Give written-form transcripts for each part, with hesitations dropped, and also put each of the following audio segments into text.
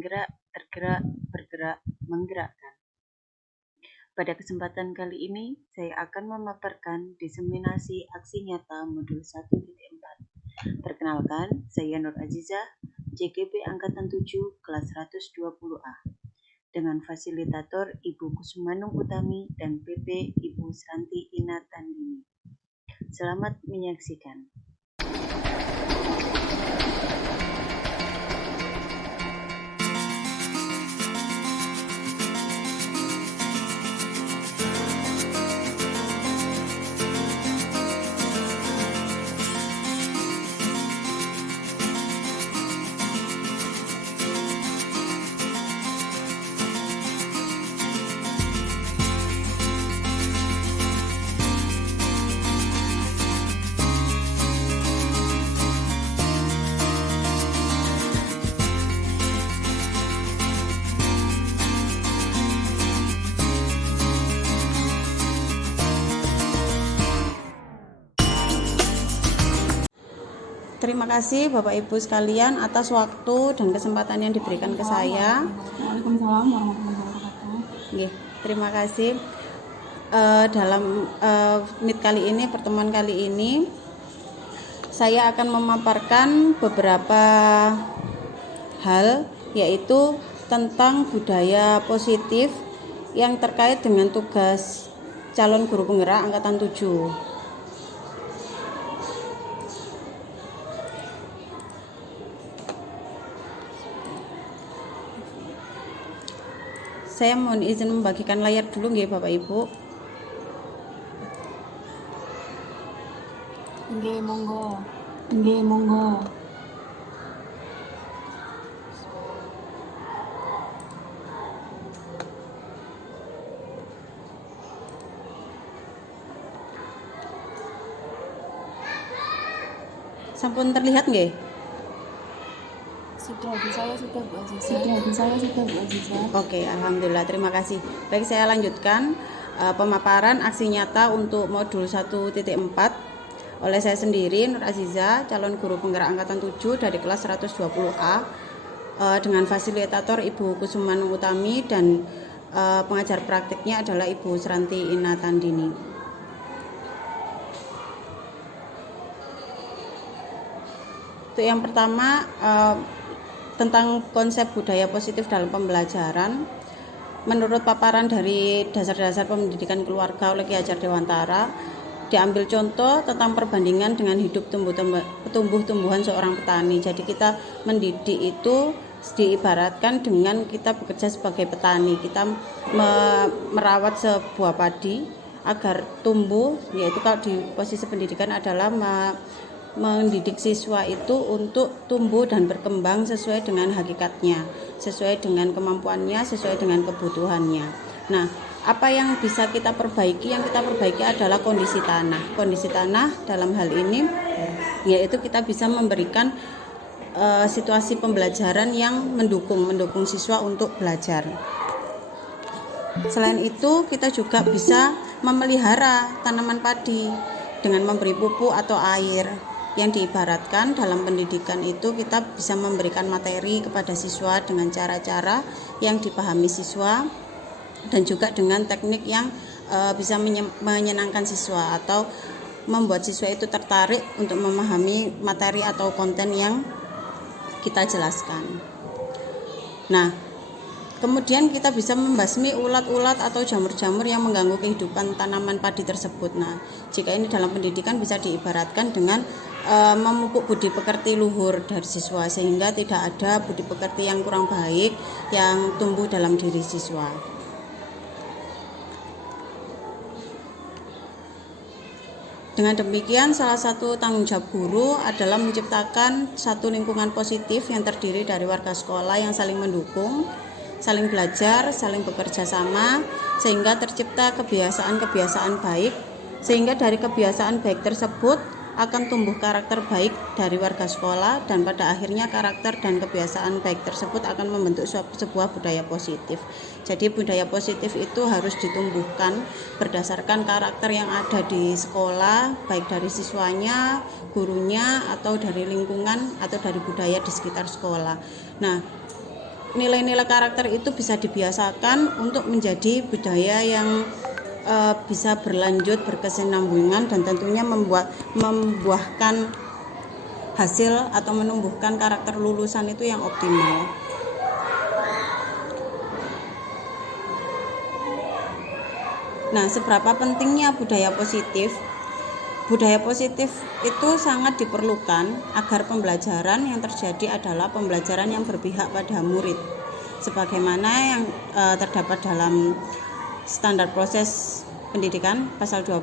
menggerak, tergerak, bergerak, menggerakkan. Pada kesempatan kali ini, saya akan memaparkan diseminasi aksi nyata modul 1.4. Perkenalkan, saya Nur Azizah, JGP Angkatan 7, kelas 120A. Dengan fasilitator Ibu Kusumanung Utami dan PP Ibu Sranti Inatandini. Selamat menyaksikan. Terima kasih Bapak Ibu sekalian atas waktu dan kesempatan yang diberikan ke saya. Waalaikumsalam warahmatullahi wabarakatuh. Terima kasih. Dalam meet kali ini, pertemuan kali ini, saya akan memaparkan beberapa hal, yaitu tentang budaya positif yang terkait dengan tugas calon guru penggerak Angkatan 7. Saya mohon izin membagikan layar dulu nggih Bapak Ibu. Nggih monggo. Sampun terlihat nggih? Sudah di saya sudah Bu Azizah. Oke, alhamdulillah, terima kasih. Baik, saya lanjutkan pemaparan aksi nyata untuk modul 1.4 oleh saya sendiri, Nur Azizah, calon guru penggerak Angkatan 7 dari kelas 120A, dengan fasilitator Ibu Kusumanung Utami dan pengajar praktiknya adalah Ibu Sranti Inatandini. Untuk yang pertama, tentang konsep budaya positif dalam pembelajaran. Menurut paparan dari dasar-dasar pendidikan keluarga oleh Ki Hajar Dewantara, diambil contoh tentang perbandingan dengan hidup tumbuh-tumbuhan seorang petani. Jadi kita mendidik itu diibaratkan dengan kita bekerja sebagai petani. Kita merawat sebuah padi agar tumbuh, yaitu kalau di posisi pendidikan adalah mendidik siswa itu untuk tumbuh dan berkembang sesuai dengan hakikatnya, sesuai dengan kemampuannya, sesuai dengan kebutuhannya. Nah, apa yang bisa kita perbaiki? Yang kita perbaiki adalah kondisi tanah. Kondisi tanah dalam hal ini yaitu kita bisa memberikan situasi pembelajaran yang mendukung siswa untuk belajar. Selain itu, kita juga bisa memelihara tanaman padi dengan memberi pupuk atau air. Yang diibaratkan dalam pendidikan itu kita bisa memberikan materi kepada siswa dengan cara-cara yang dipahami siswa dan juga dengan teknik yang bisa menyenangkan siswa atau membuat siswa itu tertarik untuk memahami materi atau konten yang kita jelaskan. Nah, kemudian kita bisa membasmi ulat-ulat atau jamur-jamur yang mengganggu kehidupan tanaman padi tersebut. Nah, jika ini dalam pendidikan bisa diibaratkan dengan memupuk budi pekerti luhur dari siswa, sehingga tidak ada budi pekerti yang kurang baik yang tumbuh dalam diri siswa. Dengan demikian, salah satu tanggung jawab guru adalah menciptakan satu lingkungan positif yang terdiri dari warga sekolah yang saling mendukung, saling belajar, saling bekerja sama, sehingga tercipta kebiasaan-kebiasaan baik, sehingga dari kebiasaan baik tersebut akan tumbuh karakter baik dari warga sekolah, dan pada akhirnya karakter dan kebiasaan baik tersebut akan membentuk sebuah budaya positif. Jadi budaya positif itu harus ditumbuhkan berdasarkan karakter yang ada di sekolah, baik dari siswanya, gurunya, atau dari lingkungan atau dari budaya di sekitar sekolah. Nah, nilai-nilai karakter itu bisa dibiasakan untuk menjadi budaya yang bisa berlanjut, berkesinambungan, dan tentunya membuahkan hasil atau menumbuhkan karakter lulusan itu yang optimal. Nah, seberapa pentingnya budaya positif? Budaya positif itu sangat diperlukan agar pembelajaran yang terjadi adalah pembelajaran yang berpihak pada murid, sebagaimana yang terdapat dalam standar proses pendidikan pasal 12,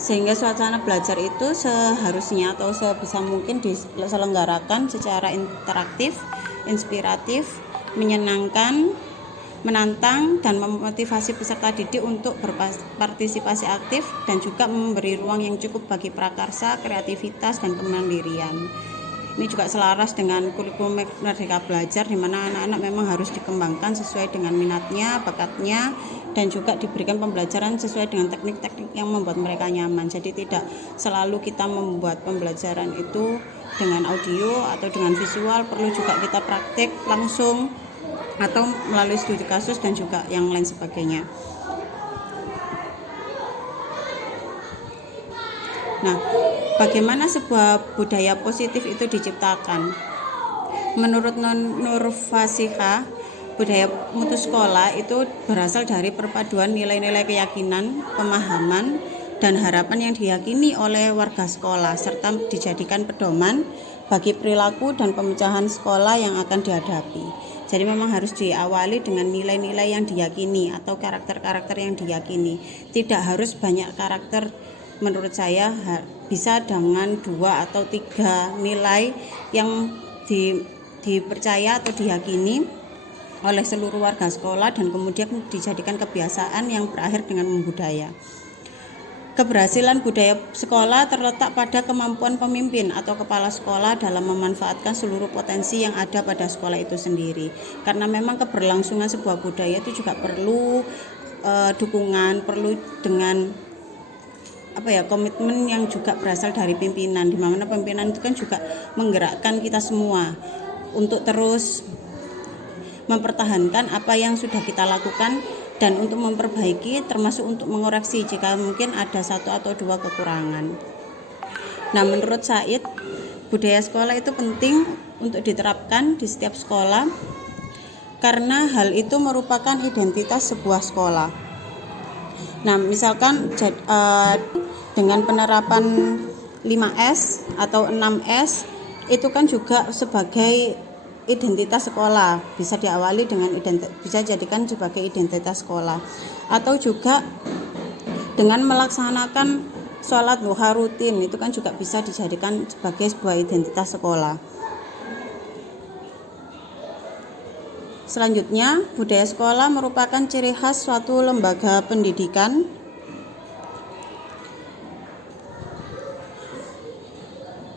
sehingga suasana belajar itu seharusnya atau sebisa mungkin diselenggarakan secara interaktif, inspiratif, menyenangkan, menantang, dan memotivasi peserta didik untuk berpartisipasi aktif dan juga memberi ruang yang cukup bagi prakarsa, kreativitas, dan kemandirian. Ini juga selaras dengan kurikulum Merdeka Belajar, di mana anak-anak memang harus dikembangkan sesuai dengan minatnya, bakatnya, dan juga diberikan pembelajaran sesuai dengan teknik-teknik yang membuat mereka nyaman. Jadi tidak selalu kita membuat pembelajaran itu dengan audio atau dengan visual, perlu juga kita praktik langsung atau melalui studi kasus dan juga yang lain sebagainya. Nah, bagaimana sebuah budaya positif itu diciptakan? Menurut Nur Fasihah, budaya mutu sekolah itu berasal dari perpaduan nilai-nilai keyakinan, pemahaman, dan harapan yang diyakini oleh warga sekolah, serta dijadikan pedoman bagi perilaku dan pemecahan sekolah yang akan dihadapi. Jadi memang harus diawali dengan nilai-nilai yang diyakini atau karakter-karakter yang diyakini. Tidak harus banyak karakter, menurut saya bisa dengan 2 atau 3 nilai yang dipercaya atau diyakini oleh seluruh warga sekolah dan kemudian dijadikan kebiasaan yang berakhir dengan membudaya. Keberhasilan budaya sekolah terletak pada kemampuan pemimpin atau kepala sekolah dalam memanfaatkan seluruh potensi yang ada pada sekolah itu sendiri. Karena memang keberlangsungan sebuah budaya itu juga perlu dukungan, perlu dengan komitmen yang juga berasal dari pimpinan, di mana pimpinan itu kan juga menggerakkan kita semua untuk terus mempertahankan apa yang sudah kita lakukan dan untuk memperbaiki, termasuk untuk mengoreksi jika mungkin ada 1 atau 2 kekurangan. Nah, menurut Said, budaya sekolah itu penting untuk diterapkan di setiap sekolah karena hal itu merupakan identitas sebuah sekolah. Nah, misalkan dengan penerapan 5S atau 6S itu kan juga sebagai identitas sekolah, bisa diawali dengan bisa jadikan sebagai identitas sekolah, atau juga dengan melaksanakan sholat duha rutin itu kan juga bisa dijadikan sebagai sebuah identitas sekolah. Selanjutnya, budaya sekolah merupakan ciri khas suatu lembaga pendidikan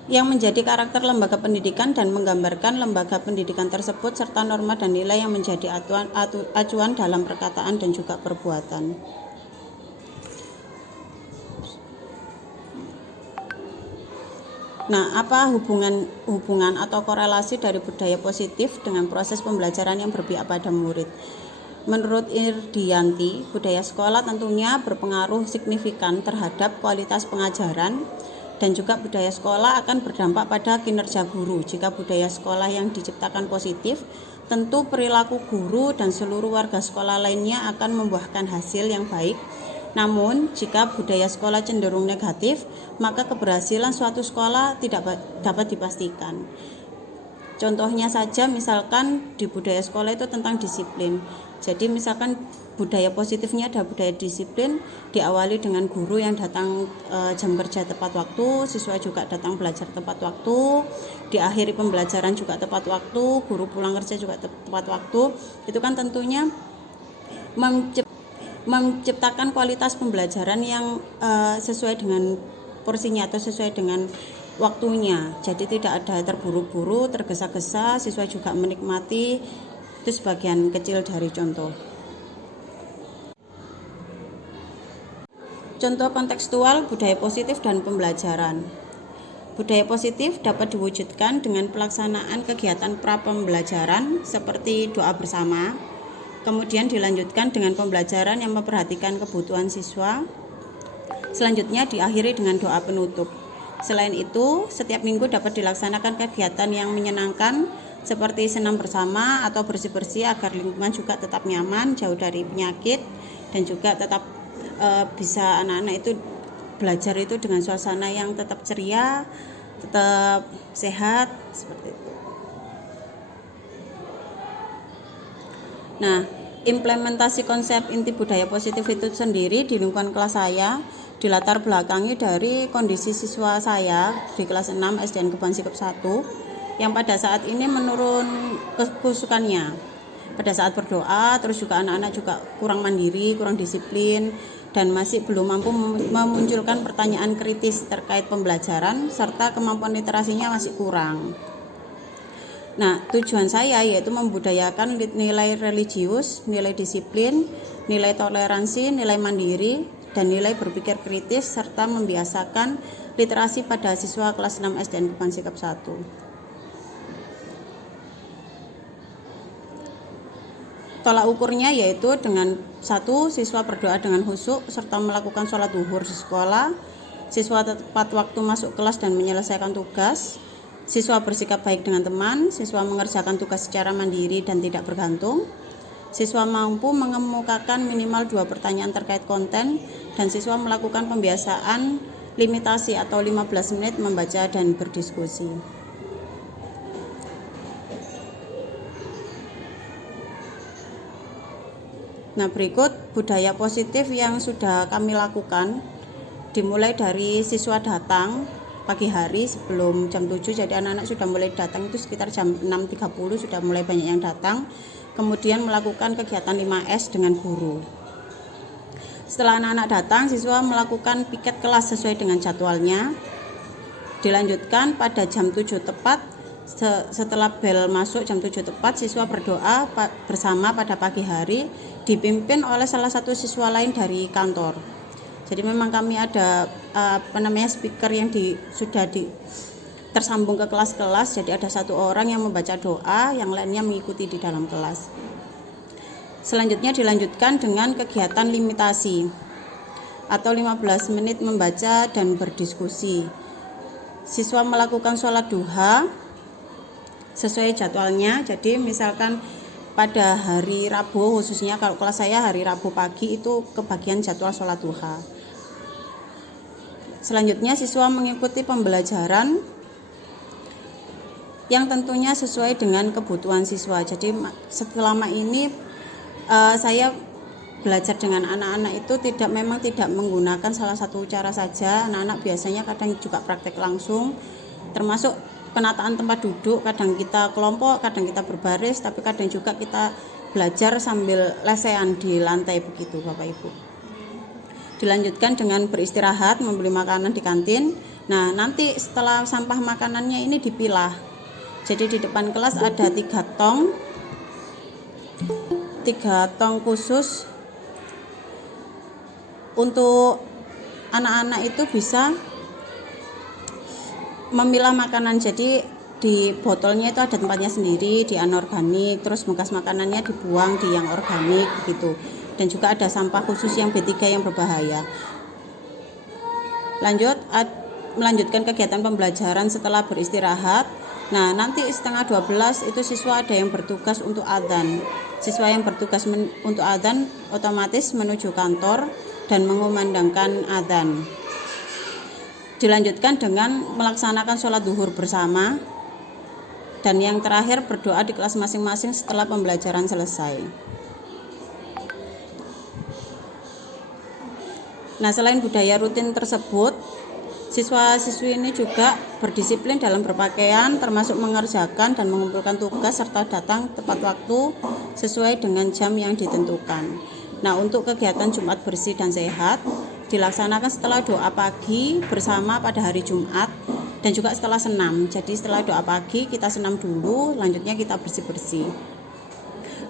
yang menjadi karakter lembaga pendidikan dan menggambarkan lembaga pendidikan tersebut serta norma dan nilai yang menjadi acuan dalam perkataan dan juga perbuatan. Nah, apa hubungan atau korelasi dari budaya positif dengan proses pembelajaran yang berpihak pada murid? Menurut Irdianti, budaya sekolah tentunya berpengaruh signifikan terhadap kualitas pengajaran dan juga budaya sekolah akan berdampak pada kinerja guru. Jika budaya sekolah yang diciptakan positif, tentu perilaku guru dan seluruh warga sekolah lainnya akan membuahkan hasil yang baik. Namun, jika budaya sekolah cenderung negatif, maka keberhasilan suatu sekolah tidak dapat dipastikan. Contohnya saja, misalkan di budaya sekolah itu tentang disiplin. Jadi misalkan budaya positifnya ada budaya disiplin, diawali dengan guru yang datang jam kerja tepat waktu, siswa juga datang belajar tepat waktu, diakhiri pembelajaran juga tepat waktu, guru pulang kerja juga tepat waktu. Itu kan tentunya menciptakan kualitas pembelajaran yang sesuai dengan porsinya atau sesuai dengan waktunya. Jadi tidak ada terburu-buru, tergesa-gesa, siswa juga menikmati. Itu sebagian kecil dari contoh. Contoh kontekstual budaya positif dan pembelajaran. Budaya positif dapat diwujudkan dengan pelaksanaan kegiatan pra-pembelajaran seperti doa bersama, kemudian dilanjutkan dengan pembelajaran yang memperhatikan kebutuhan siswa, selanjutnya diakhiri dengan doa penutup. Selain itu, setiap minggu dapat dilaksanakan kegiatan yang menyenangkan seperti senam bersama atau bersih-bersih agar lingkungan juga tetap nyaman, jauh dari penyakit, dan juga tetap bisa anak-anak itu belajar itu dengan suasana yang tetap ceria, tetap sehat, seperti itu. Nah, implementasi konsep inti budaya positif itu sendiri di lingkungan kelas saya dilatar belakangi dari kondisi siswa saya di kelas 6 SDN Kebon Sikep 1 yang pada saat ini menurun kekusukannya. Pada saat berdoa, terus juga anak-anak juga kurang mandiri, kurang disiplin, dan masih belum mampu memunculkan pertanyaan kritis terkait pembelajaran, serta kemampuan literasinya masih kurang. Nah, tujuan saya yaitu membudayakan nilai religius, nilai disiplin, nilai toleransi, nilai mandiri, dan nilai berpikir kritis, serta membiasakan literasi pada siswa kelas 6 SDN Kebon Sikep 1. Tolak ukurnya yaitu dengan 1. Siswa berdoa dengan khusyuk serta melakukan sholat zuhur di sekolah. Siswa tepat waktu masuk kelas dan menyelesaikan tugas. Siswa bersikap baik dengan teman. Siswa mengerjakan tugas secara mandiri dan tidak bergantung. Siswa mampu mengemukakan minimal 2 pertanyaan terkait konten. Dan siswa melakukan pembiasaan limitasi atau 15 menit membaca dan berdiskusi. Nah, berikut budaya positif yang sudah kami lakukan dimulai dari siswa datang pagi hari sebelum jam 7, jadi anak-anak sudah mulai datang itu sekitar jam 6.30 sudah mulai banyak yang datang. Kemudian melakukan kegiatan 5S dengan guru. Setelah anak-anak datang, siswa melakukan piket kelas sesuai dengan jadwalnya. Dilanjutkan pada jam 7 tepat. Setelah bel masuk jam 7 tepat, siswa berdoa bersama pada pagi hari dipimpin oleh salah satu siswa lain dari kantor. Jadi memang kami ada speaker yang sudah tersambung ke kelas-kelas. Jadi ada satu orang yang membaca doa, yang lainnya mengikuti di dalam kelas. Selanjutnya dilanjutkan dengan kegiatan limitasi atau 15 menit membaca dan berdiskusi. Siswa melakukan sholat duha sesuai jadwalnya. Jadi misalkan pada hari Rabu, khususnya kalau kelas saya hari Rabu pagi itu kebagian jadwal sholat duha. Selanjutnya siswa mengikuti pembelajaran yang tentunya sesuai dengan kebutuhan siswa. Jadi selama ini saya belajar dengan anak-anak itu memang tidak menggunakan salah satu cara saja. Anak-anak biasanya kadang juga praktek langsung, termasuk penataan tempat duduk, kadang kita kelompok, kadang kita berbaris, tapi kadang juga kita belajar sambil lesehan di lantai begitu Bapak Ibu. Dilanjutkan dengan beristirahat, membeli makanan di kantin. Nah, nanti setelah sampah makanannya ini dipilah. Jadi di depan kelas ada 3 tong khusus untuk anak-anak itu bisa memilah makanan. Jadi di botolnya itu ada tempatnya sendiri, di anorganik, terus bekas makanannya dibuang di yang organik gitu. Dan juga ada sampah khusus yang B3 yang berbahaya. Melanjutkan kegiatan pembelajaran setelah beristirahat. Nah, nanti setengah 12 itu siswa ada yang bertugas untuk adzan. Siswa yang bertugas untuk adzan otomatis menuju kantor dan mengumandangkan adzan. Dilanjutkan dengan melaksanakan sholat zuhur bersama, dan yang terakhir berdoa di kelas masing-masing setelah pembelajaran selesai. Nah, selain budaya rutin tersebut, siswa-siswi ini juga berdisiplin dalam berpakaian, termasuk mengerjakan dan mengumpulkan tugas serta datang tepat waktu sesuai dengan jam yang ditentukan. Nah, untuk kegiatan Jumat bersih dan sehat dilaksanakan setelah doa pagi bersama pada hari Jumat dan juga setelah senam. Jadi setelah doa pagi kita senam dulu, lanjutnya kita bersih-bersih.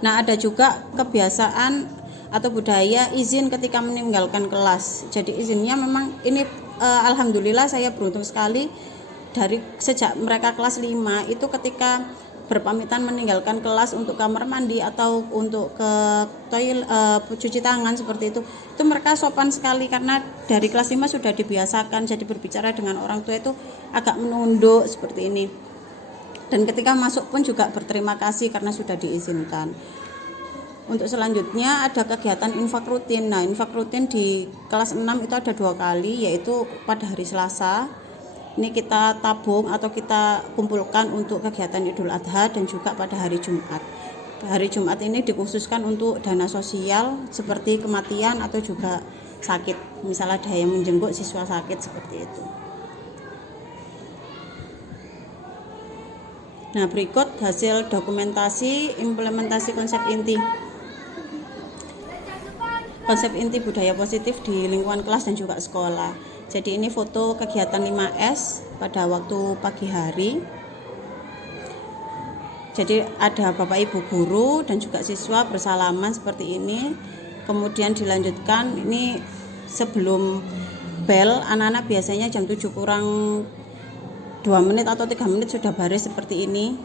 Nah, ada juga kebiasaan atau budaya izin ketika meninggalkan kelas. Jadi izinnya memang ini alhamdulillah saya beruntung sekali dari sejak mereka kelas 5 itu ketika berpamitan meninggalkan kelas untuk kamar mandi atau untuk ke toilet cuci tangan seperti itu mereka sopan sekali, karena dari kelas 5 sudah dibiasakan. Jadi berbicara dengan orang tua itu agak menunduk seperti ini, dan ketika masuk pun juga berterima kasih karena sudah diizinkan. Untuk selanjutnya ada kegiatan infak rutin. Nah, infak rutin di kelas 6 itu ada 2 kali, yaitu pada hari Selasa. Ini kita tabung atau kita kumpulkan untuk kegiatan Idul Adha, dan juga pada hari Jumat. Hari Jumat ini dikhususkan untuk dana sosial seperti kematian atau juga sakit. Misalnya ada yang menjenguk siswa sakit seperti itu. Nah, berikut hasil dokumentasi implementasi konsep inti budaya positif di lingkungan kelas dan juga sekolah. Jadi ini foto kegiatan 5S pada waktu pagi hari. Jadi ada Bapak Ibu guru dan juga siswa bersalaman seperti ini. Kemudian dilanjutkan, ini sebelum bel, anak-anak biasanya jam 7 kurang 2 menit atau 3 menit sudah baris seperti ini.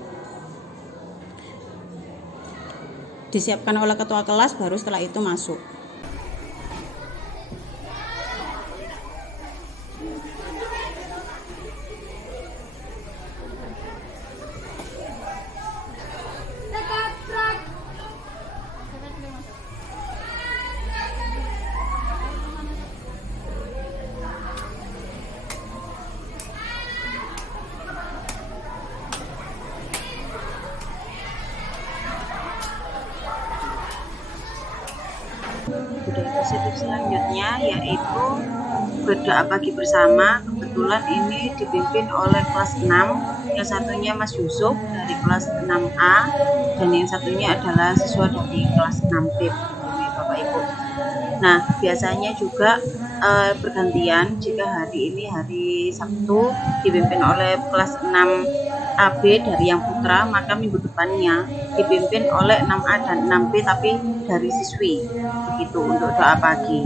Disiapkan oleh ketua kelas, baru setelah itu masuk. Budaya positif selanjutnya yaitu berdoa pagi bersama. Kebetulan ini dipimpin oleh kelas 6, yang satunya Mas Yusuf dari kelas 6A, dan yang satunya adalah siswa dari kelas 6B, Bapak Ibu. Nah, biasanya juga bergantian. Jika hari ini hari Sabtu dipimpin oleh kelas 6AB dari yang putra, maka minggu depannya dipimpin oleh 6A dan 6B tapi dari siswi. Begitu untuk doa pagi.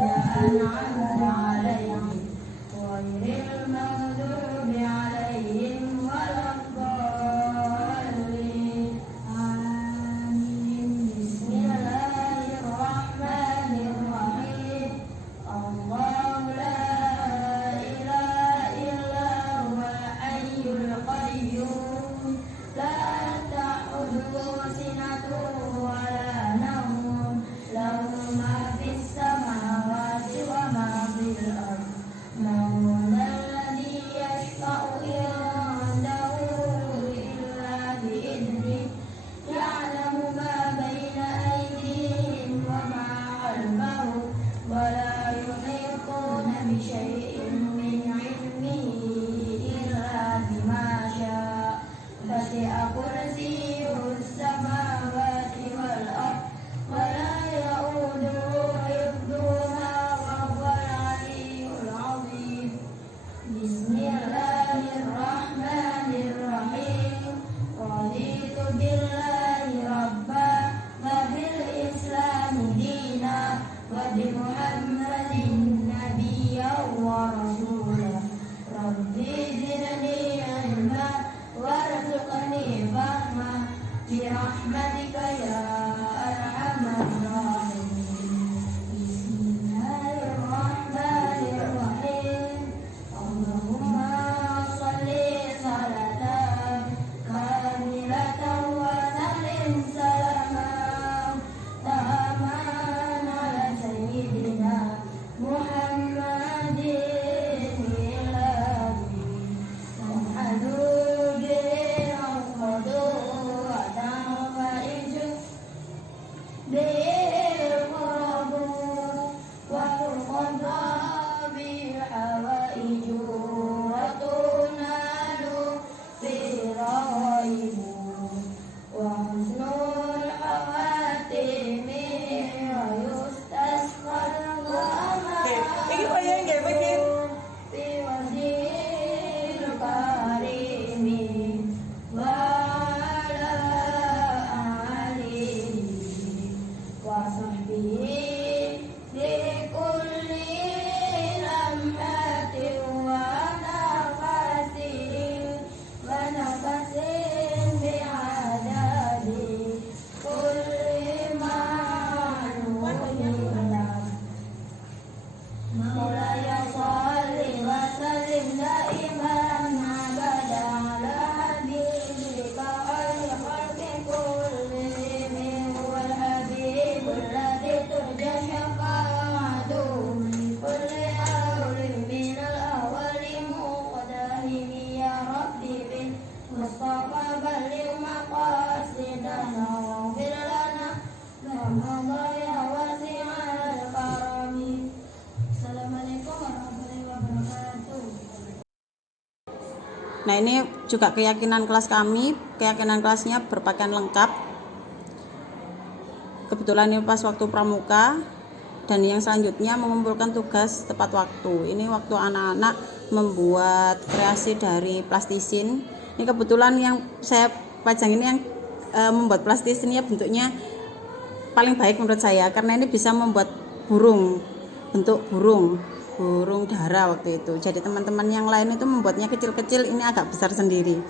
Nah, ini juga keyakinan kelas kami, keyakinan kelasnya berpakaian lengkap. Kebetulan ini pas waktu pramuka. Dan yang selanjutnya mengumpulkan tugas tepat waktu. Ini waktu anak-anak membuat kreasi dari plastisin. Ini kebetulan yang saya pajang ini yang membuat plastisinnya bentuknya paling baik menurut saya, karena ini bisa membuat bentuk burung dara waktu itu. Jadi teman-teman yang lain itu membuatnya kecil-kecil, ini agak besar sendiri.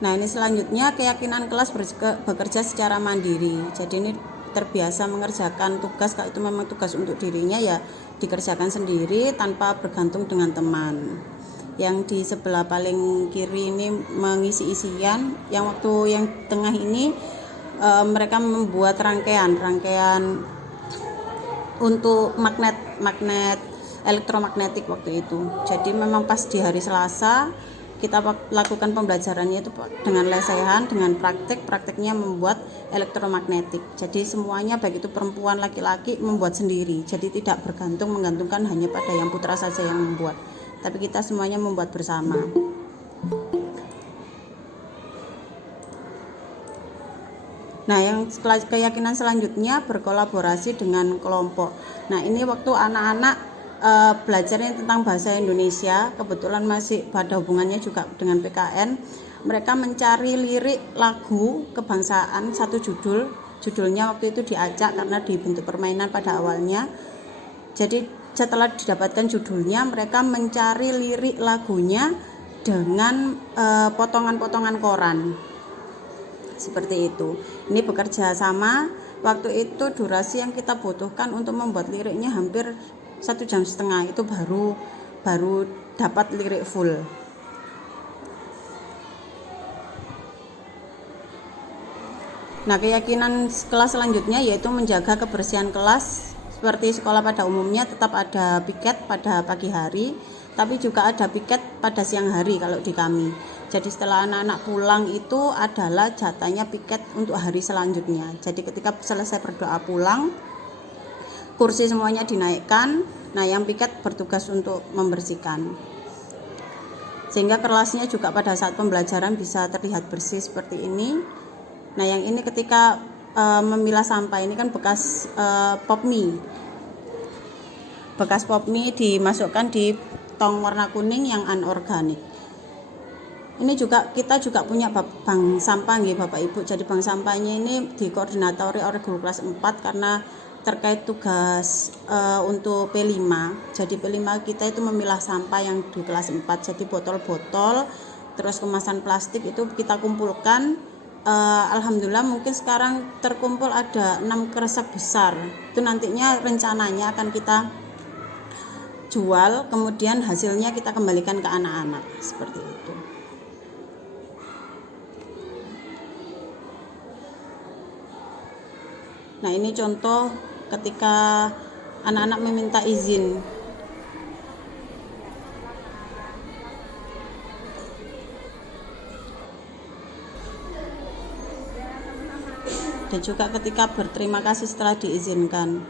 Nah, ini selanjutnya keyakinan kelas bekerja secara mandiri. Jadi ini terbiasa mengerjakan tugas, kalau itu memang tugas untuk dirinya ya dikerjakan sendiri tanpa bergantung dengan teman. Yang di sebelah paling kiri ini mengisi isian, yang waktu yang tengah ini mereka membuat rangkaian untuk magnet elektromagnetik waktu itu. Jadi memang pas di hari Selasa kita lakukan pembelajarannya itu dengan lesehan, dengan prakteknya membuat elektromagnetik. Jadi semuanya baik itu perempuan, laki-laki membuat sendiri. Jadi tidak menggantungkan hanya pada yang putra saja yang membuat, tapi kita semuanya membuat bersama. Nah, yang keyakinan selanjutnya berkolaborasi dengan kelompok. Nah, ini waktu anak-anak belajarnya tentang bahasa Indonesia, kebetulan masih pada hubungannya juga dengan PKN. Mereka mencari lirik lagu kebangsaan, satu judulnya waktu itu diacak karena dibentuk permainan pada awalnya. Jadi setelah didapatkan judulnya, mereka mencari lirik lagunya dengan potongan-potongan koran seperti itu. Ini bekerja sama. Waktu itu durasi yang kita butuhkan untuk membuat liriknya hampir 1,5 jam, itu baru dapat lirik full. Nah, keyakinan kelas selanjutnya yaitu menjaga kebersihan kelas. Seperti sekolah pada umumnya tetap ada piket pada pagi hari, tapi juga ada piket pada siang hari kalau di kami. Jadi setelah anak-anak pulang itu adalah jatahnya piket untuk hari selanjutnya. Jadi ketika selesai berdoa pulang, kursi semuanya dinaikkan. Nah, yang piket bertugas untuk membersihkan. Sehingga kelasnya juga pada saat pembelajaran bisa terlihat bersih seperti ini. Nah, yang ini ketika memilah sampah, ini kan bekas pop mie. Bekas pop mie dimasukkan di tong warna kuning yang anorganik. Ini juga kita juga punya bank sampah nggih Bapak Ibu. Jadi bank sampahnya ini dikoordinatori oleh guru kelas 4 karena terkait tugas untuk P5. Jadi P5 kita itu memilah sampah yang di kelas 4. Jadi botol-botol, terus kemasan plastik itu kita kumpulkan. Alhamdulillah mungkin sekarang terkumpul ada 6 kresek besar. Itu nantinya rencananya akan kita jual, kemudian hasilnya kita kembalikan ke anak-anak seperti itu. Nah, ini contoh ketika anak-anak meminta izin. Dan juga ketika berterima kasih setelah diizinkan.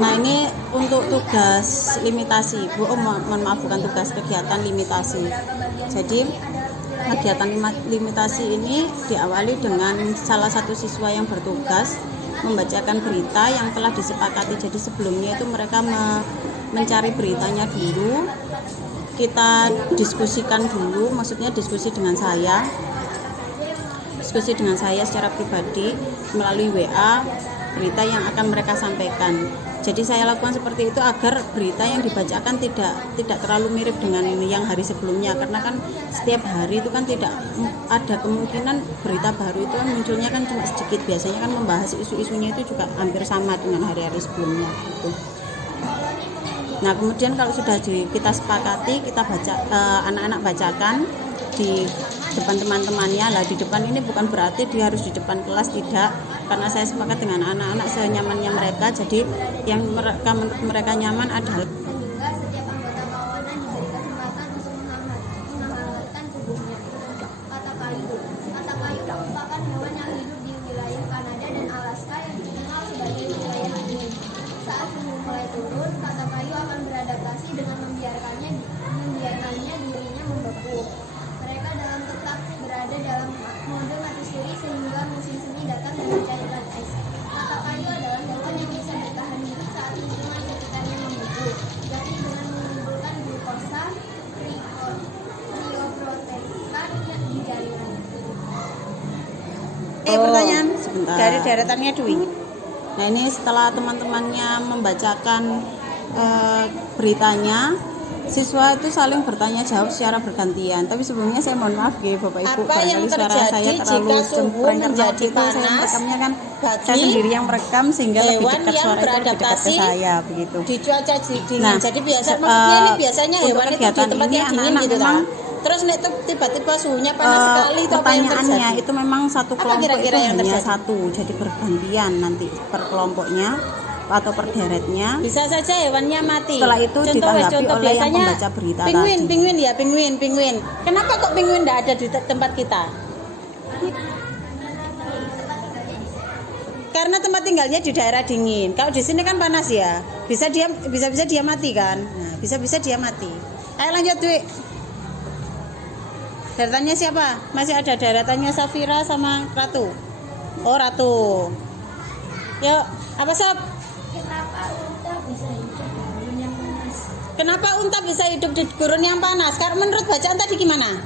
Nah, ini untuk tugas limitasi. Mohon maaf, bukan tugas, kegiatan limitasi. Jadi kegiatan limitasi ini diawali dengan salah satu siswa yang bertugas membacakan berita yang telah disepakati. Jadi sebelumnya itu mereka mencari beritanya dulu, kita diskusikan dulu, maksudnya diskusi dengan saya secara pribadi melalui WA berita yang akan mereka sampaikan. Jadi saya lakukan seperti itu agar berita yang dibacakan tidak terlalu mirip dengan yang hari sebelumnya, karena kan setiap hari itu kan tidak ada kemungkinan berita baru itu kan munculnya kan cuma sedikit. Biasanya kan membahas isu-isunya itu juga hampir sama dengan hari-hari sebelumnya gitu. Nah, kemudian kalau sudah kita sepakati, kita baca, anak-anak bacakan di depan teman-temannya. Lah, di depan ini bukan berarti dia harus di depan kelas, tidak, karena saya sepakat dengan anak-anak senyamannya mereka. Jadi yang menurut mereka nyaman adalah setiap anggota kawanan diberi kesempatan untuk menghambatkan tubuhnya. Kata kayu merupakan hewan yang hidup dari deretannya Dwi. Nah ini setelah teman-temannya membacakan beritanya, siswa itu saling bertanya jawab secara bergantian. Tapi sebelumnya saya mohon maaf ya Bapak Ibu, Apa yang barangkali suara terjadi saya terlalu jika suhu cempreng karena menjadi waktu itu saya panas merekamnya kan bagi saya sendiri yang merekam sehingga lebih hewan dekat yang suara itu lebih dekat ke beradaptasi saya begitu. di cuaca dingin? Nah, Jadi maksudnya ini biasanya untuk hewan itu di kegiatan tempat ini yang dingin anak-anak gitu memang, kan. Terus nek tiba-tiba suhunya panas sekali itu apa yang pertanyaannya terjadi? itu memang satu Apa kelompok kira-kira itu yang hanya terjadi? satu, jadi bergantian nanti per kelompoknya atau per deretnya. Bisa saja hewannya mati. Setelah itu ditanggapi oleh yang biasanya pembaca berita penguin, tadi. penguin. Kenapa kok penguin tidak ada di tempat kita? Karena tempat tinggalnya di daerah dingin. Kalau di sini kan panas ya. Bisa dia mati kan? Nah, bisa dia mati. Ayo lanjut, Dwi. Deretannya siapa? Masih ada deretannya Safira sama Ratu. Oh, Ratu. Yuk, apa Sob? Kenapa unta bisa hidup di gurun yang panas? Kenapa unta bisa hidup di gurun yang panas? Karena menurut bacaan tadi gimana?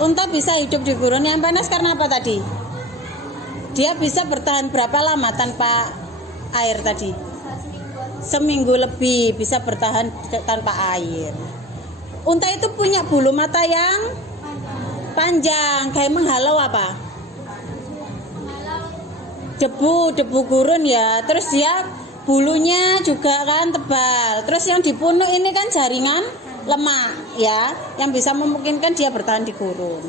Unta bisa hidup di gurun yang panas karena apa tadi? Dia bisa bertahan berapa lama tanpa air tadi? Seminggu lebih bisa bertahan tanpa air. Unta itu punya bulu mata yang panjang, kayak menghalau apa? Debu gurun ya. Terus dia bulunya juga kan tebal. Terus yang dipunuk ini kan jaringan lemak ya, yang bisa memungkinkan dia bertahan di gurun.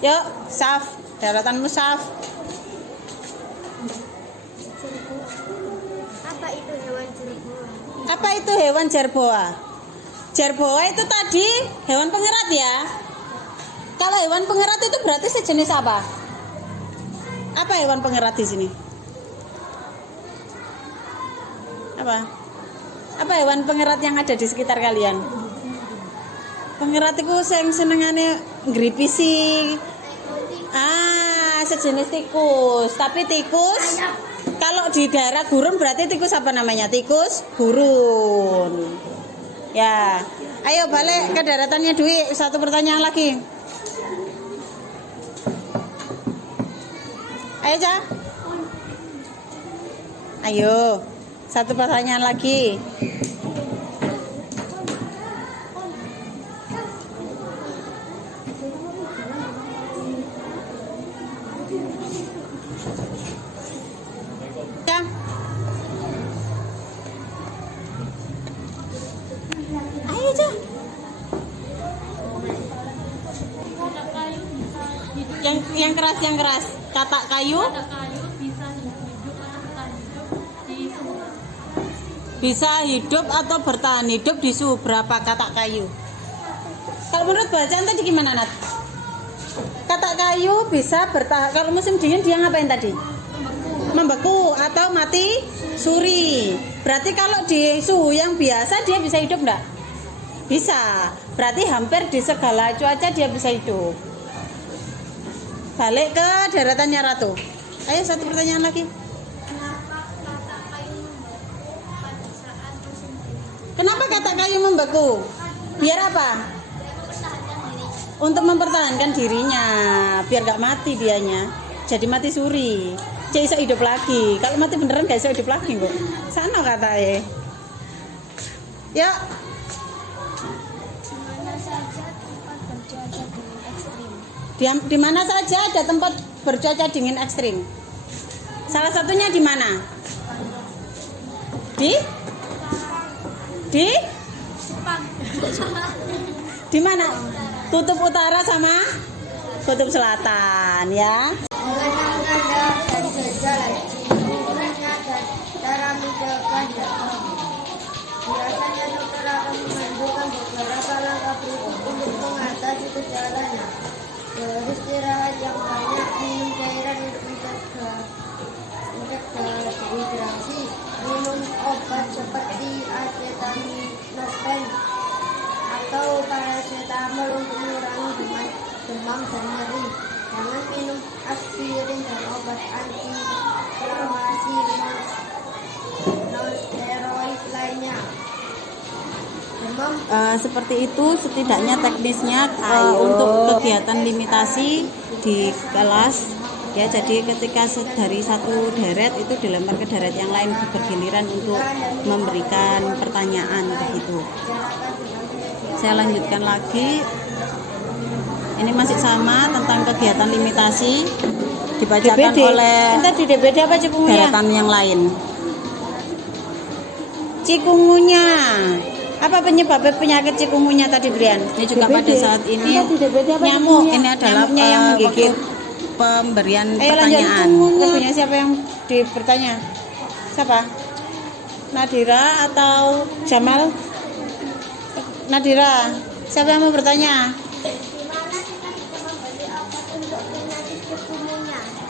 Yuk, Saf, deretanmu Saf. Apa itu hewan jerboa? Apa itu hewan jerboa? Jerboa itu tadi hewan pengerat ya. Kalau hewan pengerat itu berarti sejenis apa? Apa hewan pengerat di sini? Apa hewan pengerat yang ada di sekitar kalian? Pengerat itu yang senengane ngripisi. Sejenis tikus. Tapi tikus kalau di daerah gurun berarti tikus apa namanya? Tikus gurun. Ya. Ayo balik ke deretannya Dwi. Satu pertanyaan lagi. Ayo, Ca. Ayo. Satu pertanyaan lagi. Ca. Ayo, Ca. Yang keras. Kata kayu. Bisa hidup atau bertahan hidup di suhu berapa kata kayu? Kalau menurut bacaan tadi gimana, Nat? Kata kayu bisa bertahan. Kalau musim dingin dia ngapain tadi? Membeku atau mati suri. Berarti kalau di suhu yang biasa dia bisa hidup enggak? Bisa. Berarti hampir di segala cuaca dia bisa hidup. Balik ke deretannya Ratu. Ayo satu pertanyaan lagi. Kenapa kata kayu membeku? Biar apa? Untuk mempertahankan dirinya, biar gak mati dianya. Jadi mati suri. Dia bisa hidup lagi. Kalau mati beneran gak bisa hidup lagi kok. Sana katanya. Ya. Di mana saja ada tempat bercuaca dingin ekstrim. Salah satunya di mana? Di mana? Kutub utara sama kutub selatan ya. Biasanya dokter akan menganjurkan beberapa langkah berikut untuk mengatasi gejalanya. Beristirahat yang banyak, minum cairan untuk mencegah dehidrasi, minum obat seperti acetaminophen atau paracetamol untuk mengurangi demam dan nyeri. Jangan minum aspirin dan obat anti-inflamasi non-steroid lainnya. Seperti itu setidaknya teknisnya untuk kegiatan limitasi di kelas ya, jadi ketika dari satu deret itu dilempar ke deret yang lain bergiliran untuk memberikan pertanyaan begitu. Saya lanjutkan lagi, ini masih sama tentang kegiatan limitasi dibacakan DBD. oleh Entar di DBD apa cikungunya? deretan yang lain. Cikungunya. Apa penyebab penyakit cikungunya tadi, Brian? Ini juga pada saat ini Entar di DBD apa nyamuk, cikungunya? ini adalah Nyamuknya yang menggigit. waktu pemberian Ayo lanjut. pertanyaan. Punya siapa yang bertanya? Siapa? Nadira atau Jamal? Nadira. Siapa yang mau bertanya?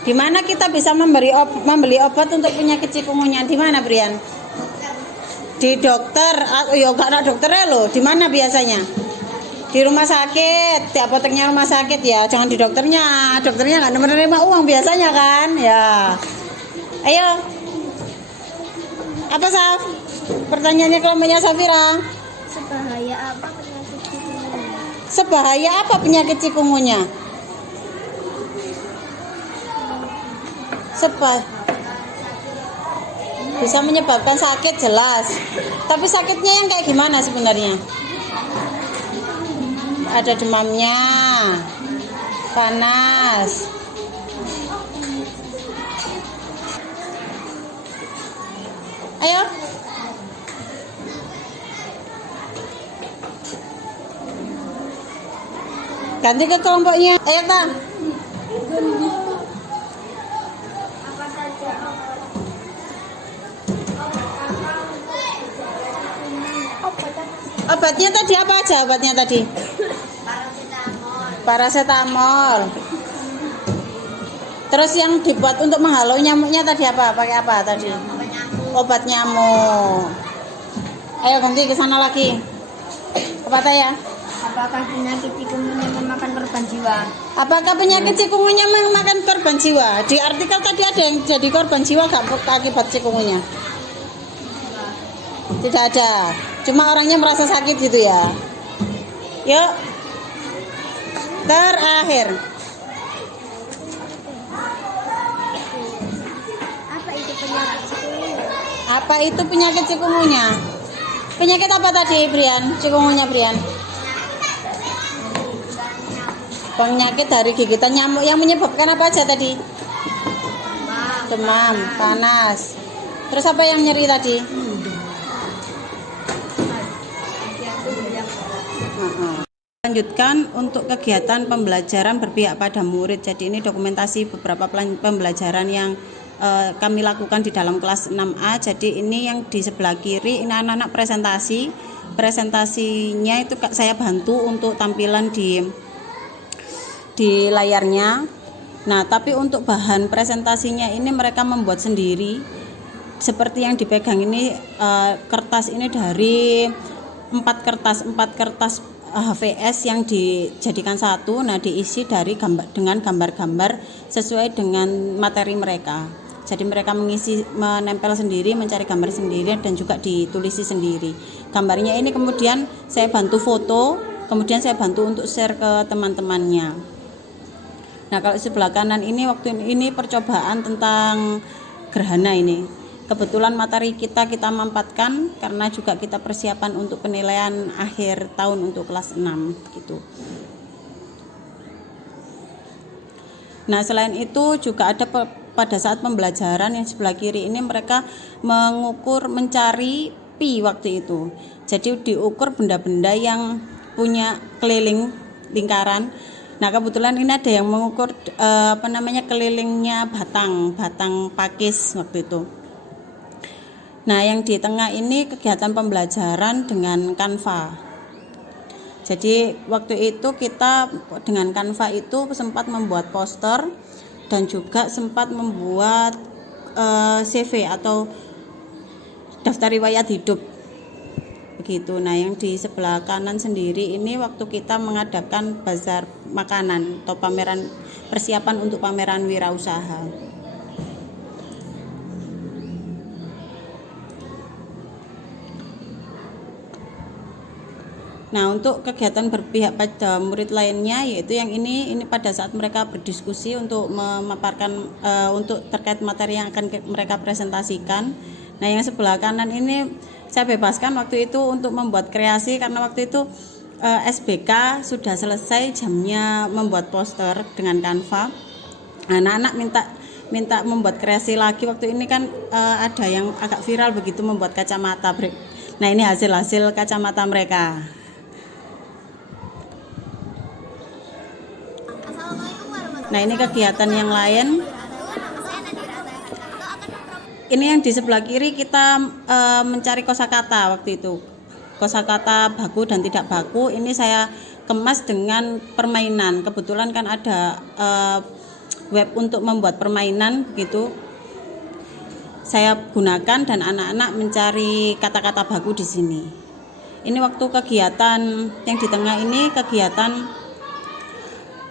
Di mana kita bisa membeli obat untuk penyakit cikungunya? Di mana, Brian? Di dokter. Yo gak ada dokternya loh. Di mana biasanya? Di rumah sakit, di apoteknya rumah sakit ya, jangan di dokternya. Dokternya nggak menerima uang biasanya kan, ya. Ayo, apa Saf? Pertanyaannya kelompoknya Safira. Sebahaya apa penyakit cikungunya? Sebahaya apa penyakit cikungunya? Bisa menyebabkan sakit jelas. Tapi sakitnya yang kayak gimana sebenarnya? Ada demamnya, panas. Ayo. Ganti ke kelompoknya. Ayo, Ta. Obatnya tadi apa aja obatnya tadi? Paracetamol. Terus yang dibuat untuk menghalau nyamuknya tadi apa? Pakai apa tadi? Obat nyamuk. Ayo ganti ke sana lagi. Apa ya? Apakah penyakit cikungunya memakan korban jiwa? Apakah penyakit cikungunya memakan korban jiwa? Di artikel tadi ada yang jadi korban jiwa gak akibat cikungunya? Tidak ada. Cuma orangnya merasa sakit gitu ya. Yuk. Terakhir. Apa itu penyakit cikungunya? Apa itu penyakit cikungunya? Penyakit apa tadi, Brian? Cikungunya, Brian? Penyakit dari gigitan nyamuk yang menyebabkan apa aja tadi? Demam, panas. Terus apa yang nyeri tadi? Lanjutkan untuk kegiatan pembelajaran berpihak pada murid. Jadi ini dokumentasi beberapa pembelajaran yang kami lakukan di dalam kelas 6A. Jadi ini yang di sebelah kiri ini anak-anak presentasi. Presentasinya itu saya bantu untuk tampilan di layarnya. Nah, tapi untuk bahan presentasinya ini mereka membuat sendiri. Seperti yang dipegang ini kertas ini dari 4 kertas HVS yang dijadikan satu. Nah, diisi dari dengan gambar-gambar sesuai dengan materi mereka. Jadi mereka menempel sendiri, mencari gambar sendiri dan juga ditulisi sendiri. Gambarnya ini kemudian saya bantu foto, kemudian saya bantu untuk share ke teman-temannya. Nah, kalau sebelah kanan ini waktu ini percobaan tentang gerhana ini. Kebetulan materi kita mampatkan karena juga kita persiapan untuk penilaian akhir tahun untuk kelas 6 gitu. Nah, selain itu juga ada pada saat pembelajaran yang sebelah kiri ini mereka mencari pi waktu itu. Jadi diukur benda-benda yang punya keliling lingkaran. Nah, kebetulan ini ada yang mengukur kelilingnya batang pakis waktu itu. Nah, yang di tengah ini kegiatan pembelajaran dengan Canva. Jadi waktu itu kita dengan Canva itu sempat membuat poster dan juga sempat membuat CV atau daftar riwayat hidup. Begitu. Nah, yang di sebelah kanan sendiri ini waktu kita mengadakan bazar makanan atau persiapan untuk pameran wirausaha. Nah, untuk kegiatan berpihak pada murid lainnya yaitu yang ini pada saat mereka berdiskusi untuk memaparkan untuk terkait materi yang akan mereka presentasikan. Nah, yang sebelah kanan ini saya bebaskan waktu itu untuk membuat kreasi karena waktu itu SBK sudah selesai jamnya membuat poster dengan Canva. Anak-anak minta membuat kreasi lagi. Waktu ini kan ada yang agak viral begitu membuat kacamata. Nah, ini hasil kacamata mereka. Nah, ini kegiatan yang lain. Ini yang di sebelah kiri kita mencari kosakata waktu itu. Kosakata baku dan tidak baku ini saya kemas dengan permainan. Kebetulan kan ada web untuk membuat permainan begitu. Saya gunakan dan anak-anak mencari kata-kata baku di sini. Ini waktu kegiatan yang di tengah ini kegiatan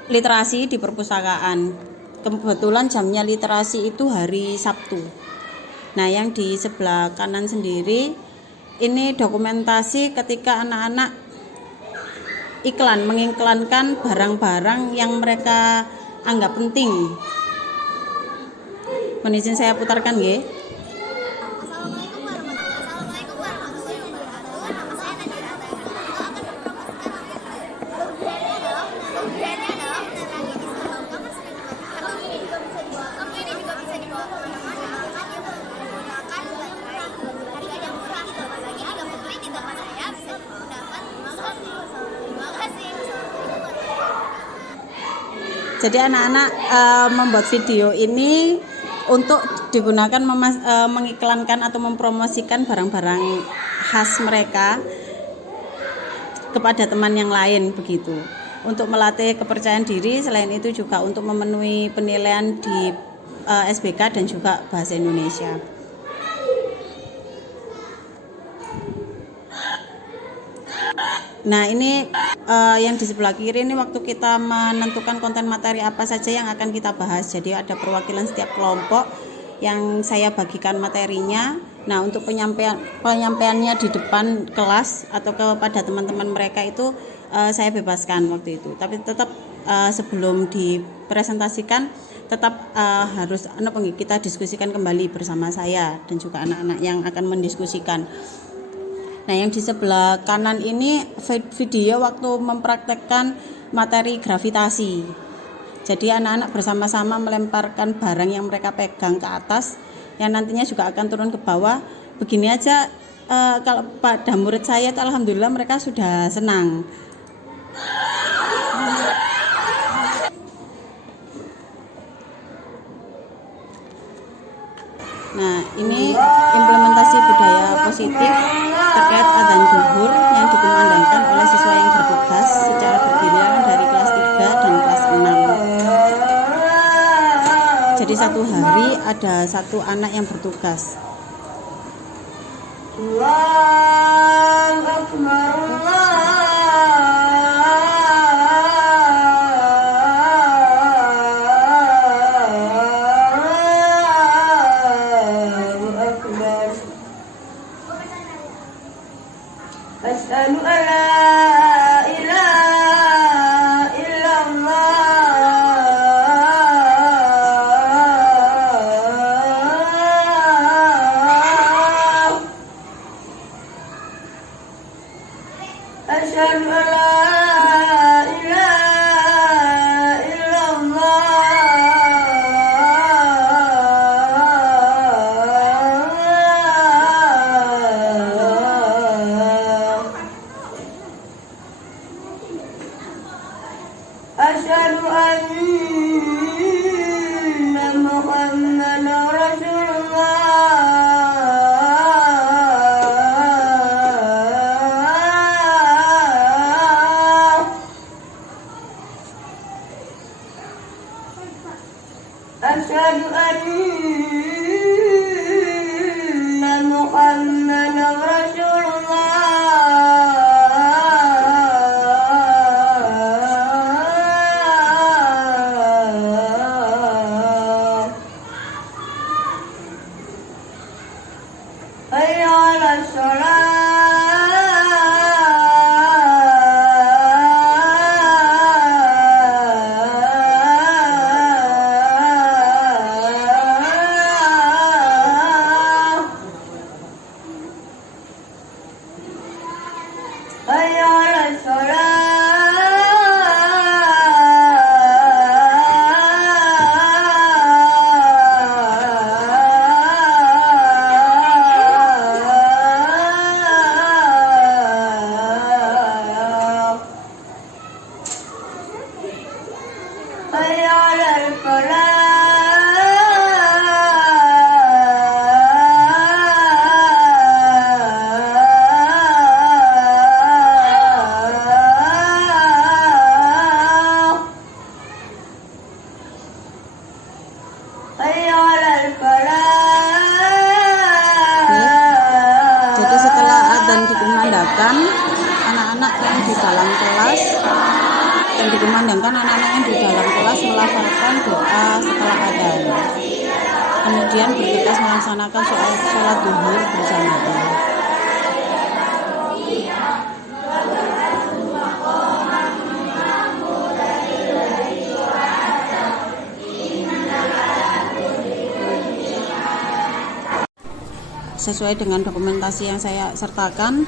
literasi di perpustakaan. Kebetulan jamnya literasi itu hari Sabtu. Nah, yang di sebelah kanan sendiri ini dokumentasi ketika anak-anak mengiklankan barang-barang yang mereka anggap penting. Mohon izin saya putarkan nggih. Jadi anak-anak membuat video ini untuk digunakan mengiklankan atau mempromosikan barang-barang khas mereka kepada teman yang lain begitu. Untuk melatih kepercayaan diri, selain itu juga untuk memenuhi penilaian di SBK dan juga bahasa Indonesia. Nah, ini yang di sebelah kiri ini waktu kita menentukan konten materi apa saja yang akan kita bahas. Jadi ada perwakilan setiap kelompok yang saya bagikan materinya. Nah, untuk penyampaiannya di depan kelas atau kepada teman-teman mereka itu saya bebaskan waktu itu. Tapi tetap sebelum dipresentasikan tetap harus kita diskusikan kembali bersama saya dan juga anak-anak yang akan mendiskusikan. Nah, yang di sebelah kanan ini video waktu mempraktekkan materi gravitasi. Jadi anak-anak bersama-sama melemparkan barang yang mereka pegang ke atas yang nantinya juga akan turun ke bawah. Begini aja kalau pada murid saya itu alhamdulillah mereka sudah senang. Nah, ini implementasi budaya positif terkait adzan zuhur yang dikumandangkan oleh siswa yang bertugas secara bergiliran dari kelas 3 dan kelas 6. Jadi satu hari ada satu anak yang bertugas. Asyhadu an la ilaha illallah asyhadu an la ilaha illallah asyhadu anna Muhammadan Rasulullah asyhadu anna Muhammadan Rasulullah hayya 'alas shalah dilanjutkan anak-anak yang di dalam kelas dan dikumandangkan anak-anak yang di dalam kelas melafalkan doa setelah adzan. Kemudian bergegas melaksanakan sholat duhur berjamaah. Sesuai dengan dokumentasi yang saya sertakan.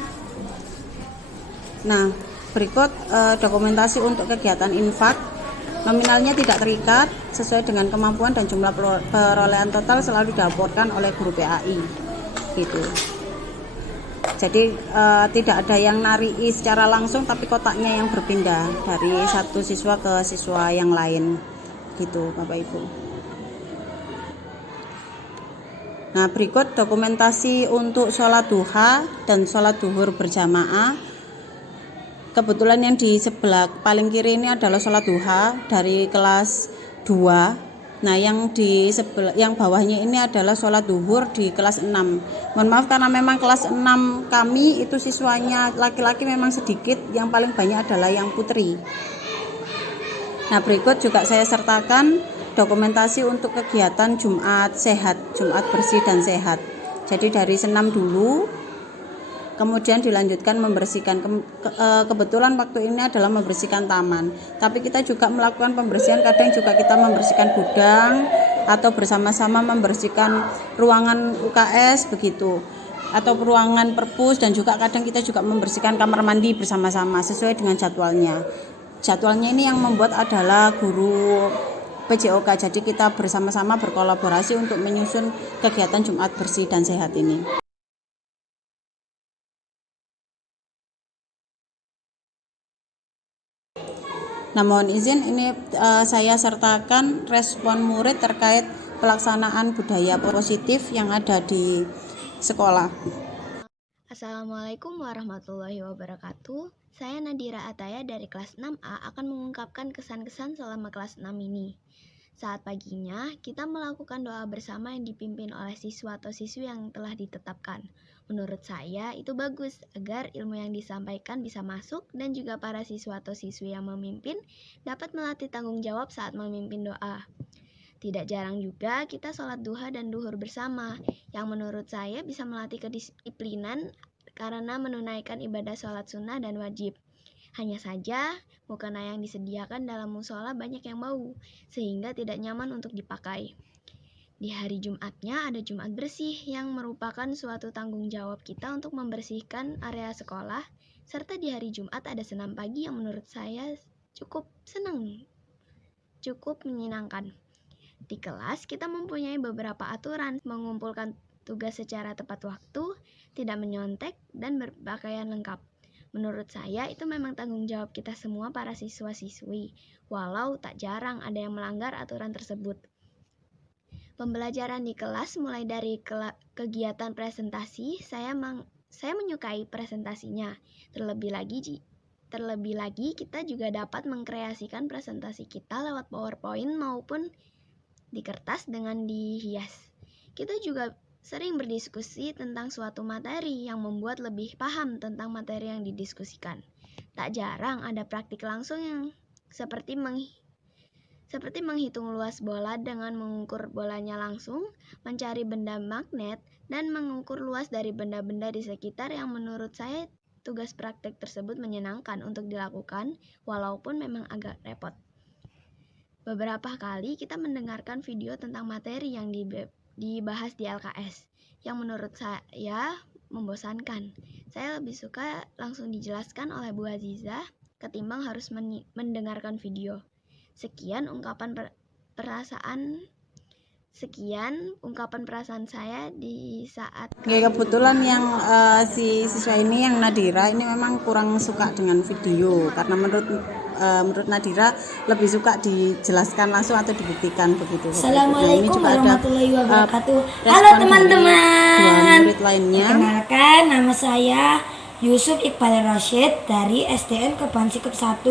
Nah, berikut dokumentasi untuk kegiatan infak. Nominalnya tidak terikat, sesuai dengan kemampuan dan jumlah perolehan total selalu dilaporkan oleh guru PAI. Gitu. Jadi tidak ada yang narii secara langsung, tapi kotaknya yang berpindah dari satu siswa ke siswa yang lain. Gitu, Bapak Ibu. Nah, berikut dokumentasi untuk sholat duha dan sholat duhur berjamaah. Kebetulan yang di sebelah paling kiri ini adalah sholat duha dari kelas 2. Nah, yang di sebelah yang bawahnya ini adalah sholat duhur di kelas 6. Mohon maaf karena memang kelas 6 kami itu siswanya laki-laki memang sedikit, yang paling banyak adalah yang putri. Nah, berikut juga saya sertakan dokumentasi untuk kegiatan Jumat sehat, Jumat bersih dan sehat. Jadi dari senam dulu, kemudian dilanjutkan membersihkan. Kebetulan waktu ini adalah membersihkan taman, tapi kita juga melakukan pembersihan, kadang juga kita membersihkan gudang atau bersama-sama membersihkan ruangan UKS begitu, atau ruangan perpus, dan juga kadang kita juga membersihkan kamar mandi bersama-sama sesuai dengan jadwalnya. Jadwalnya ini yang membuat adalah guru PJOK, jadi kita bersama-sama berkolaborasi untuk menyusun kegiatan Jumat bersih dan sehat ini. Nah, mohon izin ini saya sertakan respon murid terkait pelaksanaan budaya positif yang ada di sekolah. Assalamualaikum warahmatullahi wabarakatuh. Saya Nadira Ataya dari kelas 6A akan mengungkapkan kesan-kesan selama kelas 6 ini. Saat paginya, kita melakukan doa bersama yang dipimpin oleh siswa atau siswi yang telah ditetapkan. Menurut saya, itu bagus agar ilmu yang disampaikan bisa masuk dan juga para siswa atau siswi yang memimpin dapat melatih tanggung jawab saat memimpin doa. Tidak jarang juga kita sholat duha dan duhur bersama, yang menurut saya bisa melatih kedisiplinan karena menunaikan ibadah sholat sunnah dan wajib. Hanya saja, mukena yang disediakan dalam musola banyak yang bau, sehingga tidak nyaman untuk dipakai. Di hari Jumatnya ada Jumat bersih yang merupakan suatu tanggung jawab kita untuk membersihkan area sekolah, serta di hari Jumat ada senam pagi yang menurut saya cukup menyenangkan. Di kelas kita mempunyai beberapa aturan, mengumpulkan tugas secara tepat waktu, tidak menyontek, dan berpakaian lengkap. Menurut saya itu memang tanggung jawab kita semua para siswa-siswi, walau tak jarang ada yang melanggar aturan tersebut. Pembelajaran di kelas mulai dari kegiatan presentasi, saya menyukai presentasinya. Terlebih lagi kita juga dapat mengkreasikan presentasi kita lewat PowerPoint maupun di kertas dengan dihias. Kita juga sering berdiskusi tentang suatu materi yang membuat lebih paham tentang materi yang didiskusikan. Tak jarang ada praktik langsung yang seperti menghitung luas bola dengan mengukur bolanya langsung, mencari benda magnet, dan mengukur luas dari benda-benda di sekitar yang menurut saya tugas praktik tersebut menyenangkan untuk dilakukan, walaupun memang agak repot. Beberapa kali kita mendengarkan video tentang materi yang dibahas di LKS, yang menurut saya membosankan. Saya lebih suka langsung dijelaskan oleh Bu Aziza ketimbang harus mendengarkan video. Sekian ungkapan perasaan saya di saat Kebetulan yang si siswa ini yang Nadira ini memang kurang suka dengan video, karena menurut Nadira lebih suka dijelaskan langsung atau dibuktikan begitu. Assalamualaikum warahmatullahi wabarakatuh. Halo teman-teman. Dua murid lainnya. Perkenalkan, nama saya Yusuf Iqbal Rashid dari SDN Kebon Sikep 1.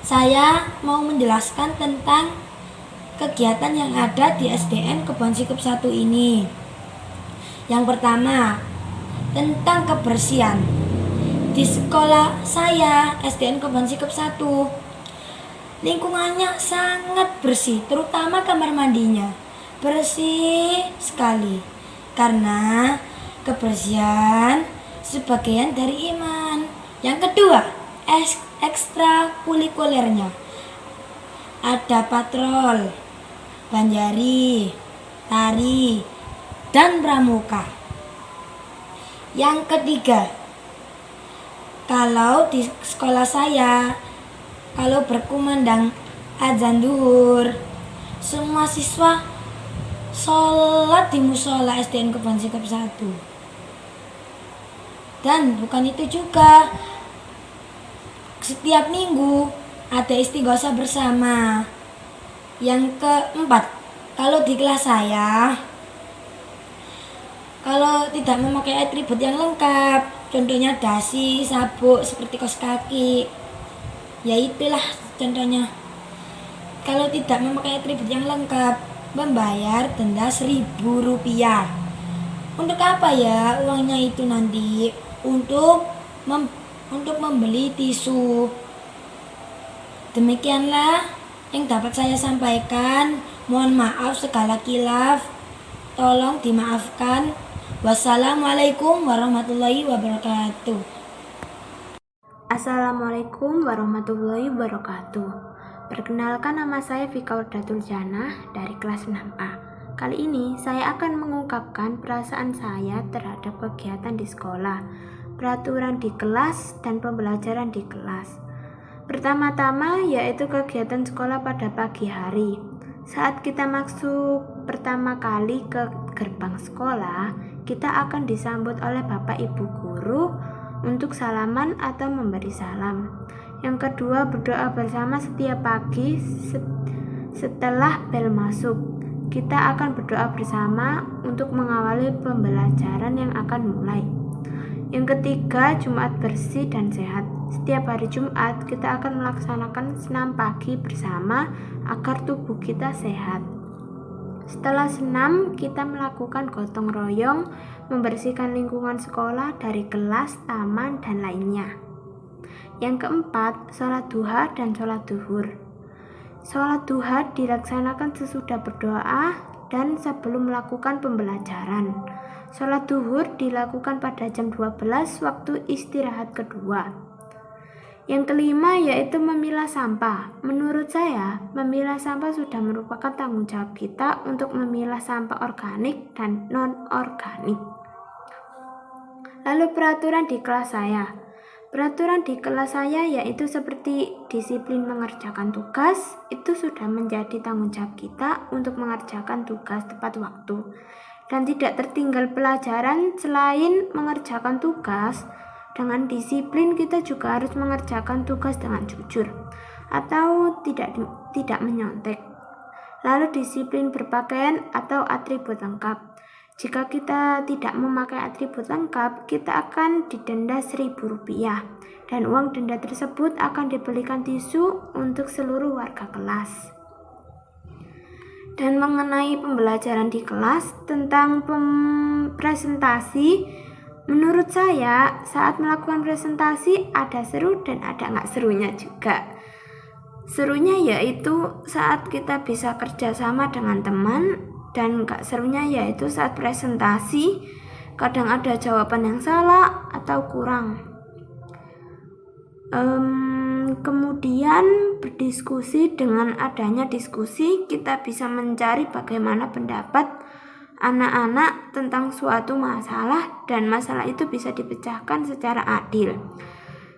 Saya mau menjelaskan tentang kegiatan yang ada di SDN Kebon Sikep 1 ini. Yang pertama, tentang kebersihan. Di sekolah saya, SDN Kebon Sikep 1, lingkungannya sangat bersih, terutama kamar mandinya. Bersih sekali. Karena kebersihan sebagian dari iman. Yang kedua, ekstrakurikulernya. Ada patrol, banjari, tari, dan pramuka. Yang ketiga, kalau di sekolah saya, kalau berkumandang azan duhur, semua siswa sholat di musola SDN Kebon Sikep 1. Dan bukan itu juga, setiap minggu ada istighosa bersama. Yang keempat, kalau di kelas saya, kalau tidak memakai atribut yang lengkap, contohnya dasi, sabuk, seperti kaos kaki, ya itulah contohnya. Kalau tidak memakai atribut yang lengkap, membayar denda Rp1.000. Untuk apa ya uangnya itu nanti? Untuk membeli tisu. Demikianlah yang dapat saya sampaikan. Mohon maaf segala khilaf, tolong dimaafkan. Wassalamualaikum warahmatullahi wabarakatuh. Assalamualaikum warahmatullahi wabarakatuh. Perkenalkan, nama saya Vika Wardatul Janah dari kelas 6A. Kali ini saya akan mengungkapkan perasaan saya terhadap kegiatan di sekolah, peraturan di kelas, dan pembelajaran di kelas. Pertama-tama yaitu kegiatan sekolah pada pagi hari. Saat kita masuk pertama kali ke gerbang sekolah, kita akan disambut oleh Bapak Ibu guru untuk salaman atau memberi salam. Yang kedua, berdoa bersama setiap pagi setelah bel masuk. Kita akan berdoa bersama untuk mengawali pembelajaran yang akan mulai. Yang ketiga, Jumat bersih dan sehat. Setiap hari Jumat kita akan melaksanakan senam pagi bersama agar tubuh kita sehat. Setelah senam, kita melakukan gotong royong, membersihkan lingkungan sekolah dari kelas, taman, dan lainnya. Yang keempat, sholat duha dan sholat duhur. Sholat duha dilaksanakan sesudah berdoa dan sebelum melakukan pembelajaran. Sholat duhur dilakukan pada jam 12 waktu istirahat kedua. Yang kelima yaitu memilah sampah. Menurut saya, memilah sampah sudah merupakan tanggung jawab kita untuk memilah sampah organik dan non-organik. Lalu peraturan di kelas saya. Peraturan di kelas saya yaitu seperti disiplin mengerjakan tugas, itu sudah menjadi tanggung jawab kita untuk mengerjakan tugas tepat waktu. Dan tidak tertinggal pelajaran. Selain mengerjakan tugas, dengan disiplin kita juga harus mengerjakan tugas dengan jujur atau tidak menyontek. Lalu disiplin berpakaian atau atribut lengkap. Jika kita tidak memakai atribut lengkap, kita akan didenda Rp1.000 dan uang denda tersebut akan dibelikan tisu untuk seluruh warga kelas. Dan mengenai pembelajaran di kelas tentang presentasi, menurut saya saat melakukan presentasi ada seru dan ada nggak serunya juga. Serunya yaitu saat kita bisa kerjasama dengan teman, dan nggak serunya yaitu saat presentasi kadang ada jawaban yang salah atau kurang. Kemudian berdiskusi, dengan adanya diskusi kita bisa mencari bagaimana pendapat anak-anak tentang suatu masalah dan masalah itu bisa dipecahkan secara adil.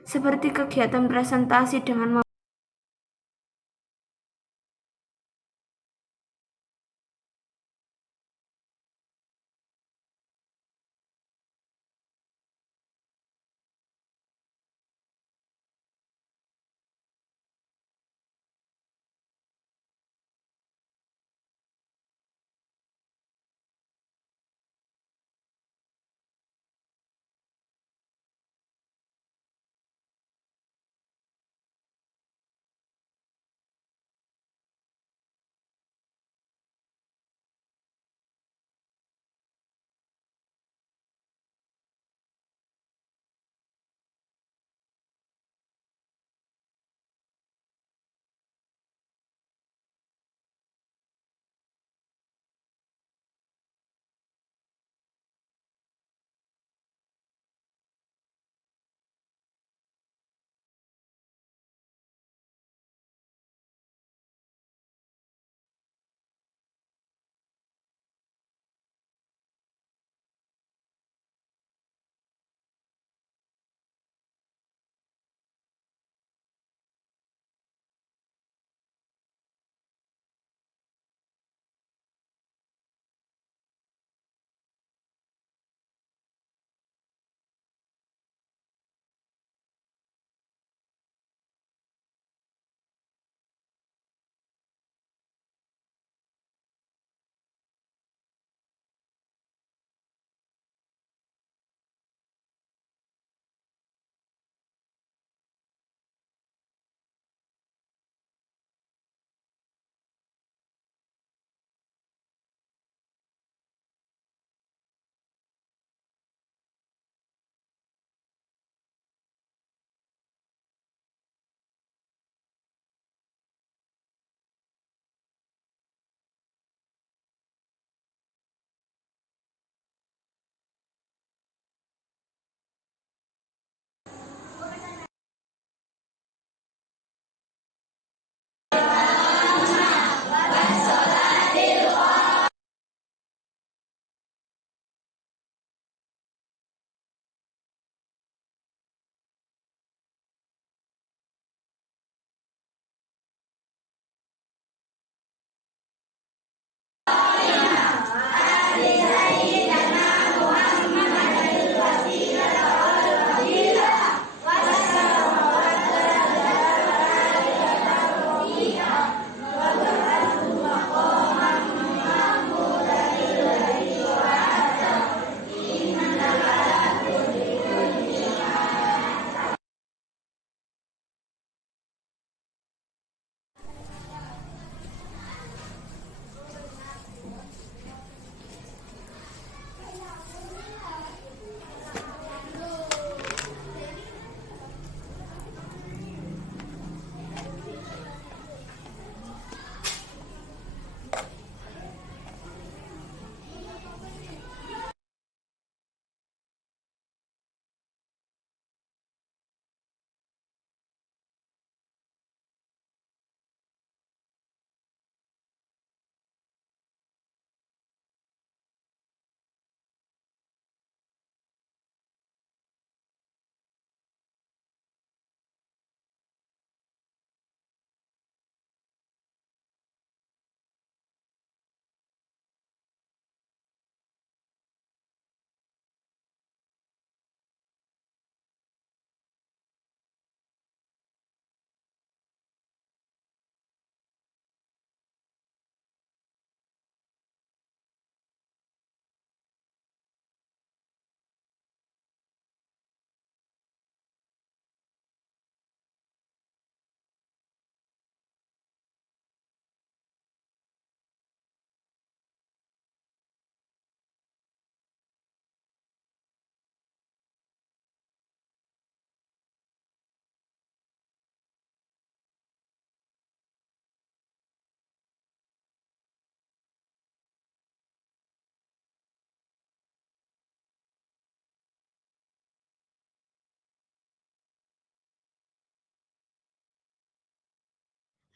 Seperti kegiatan presentasi dengan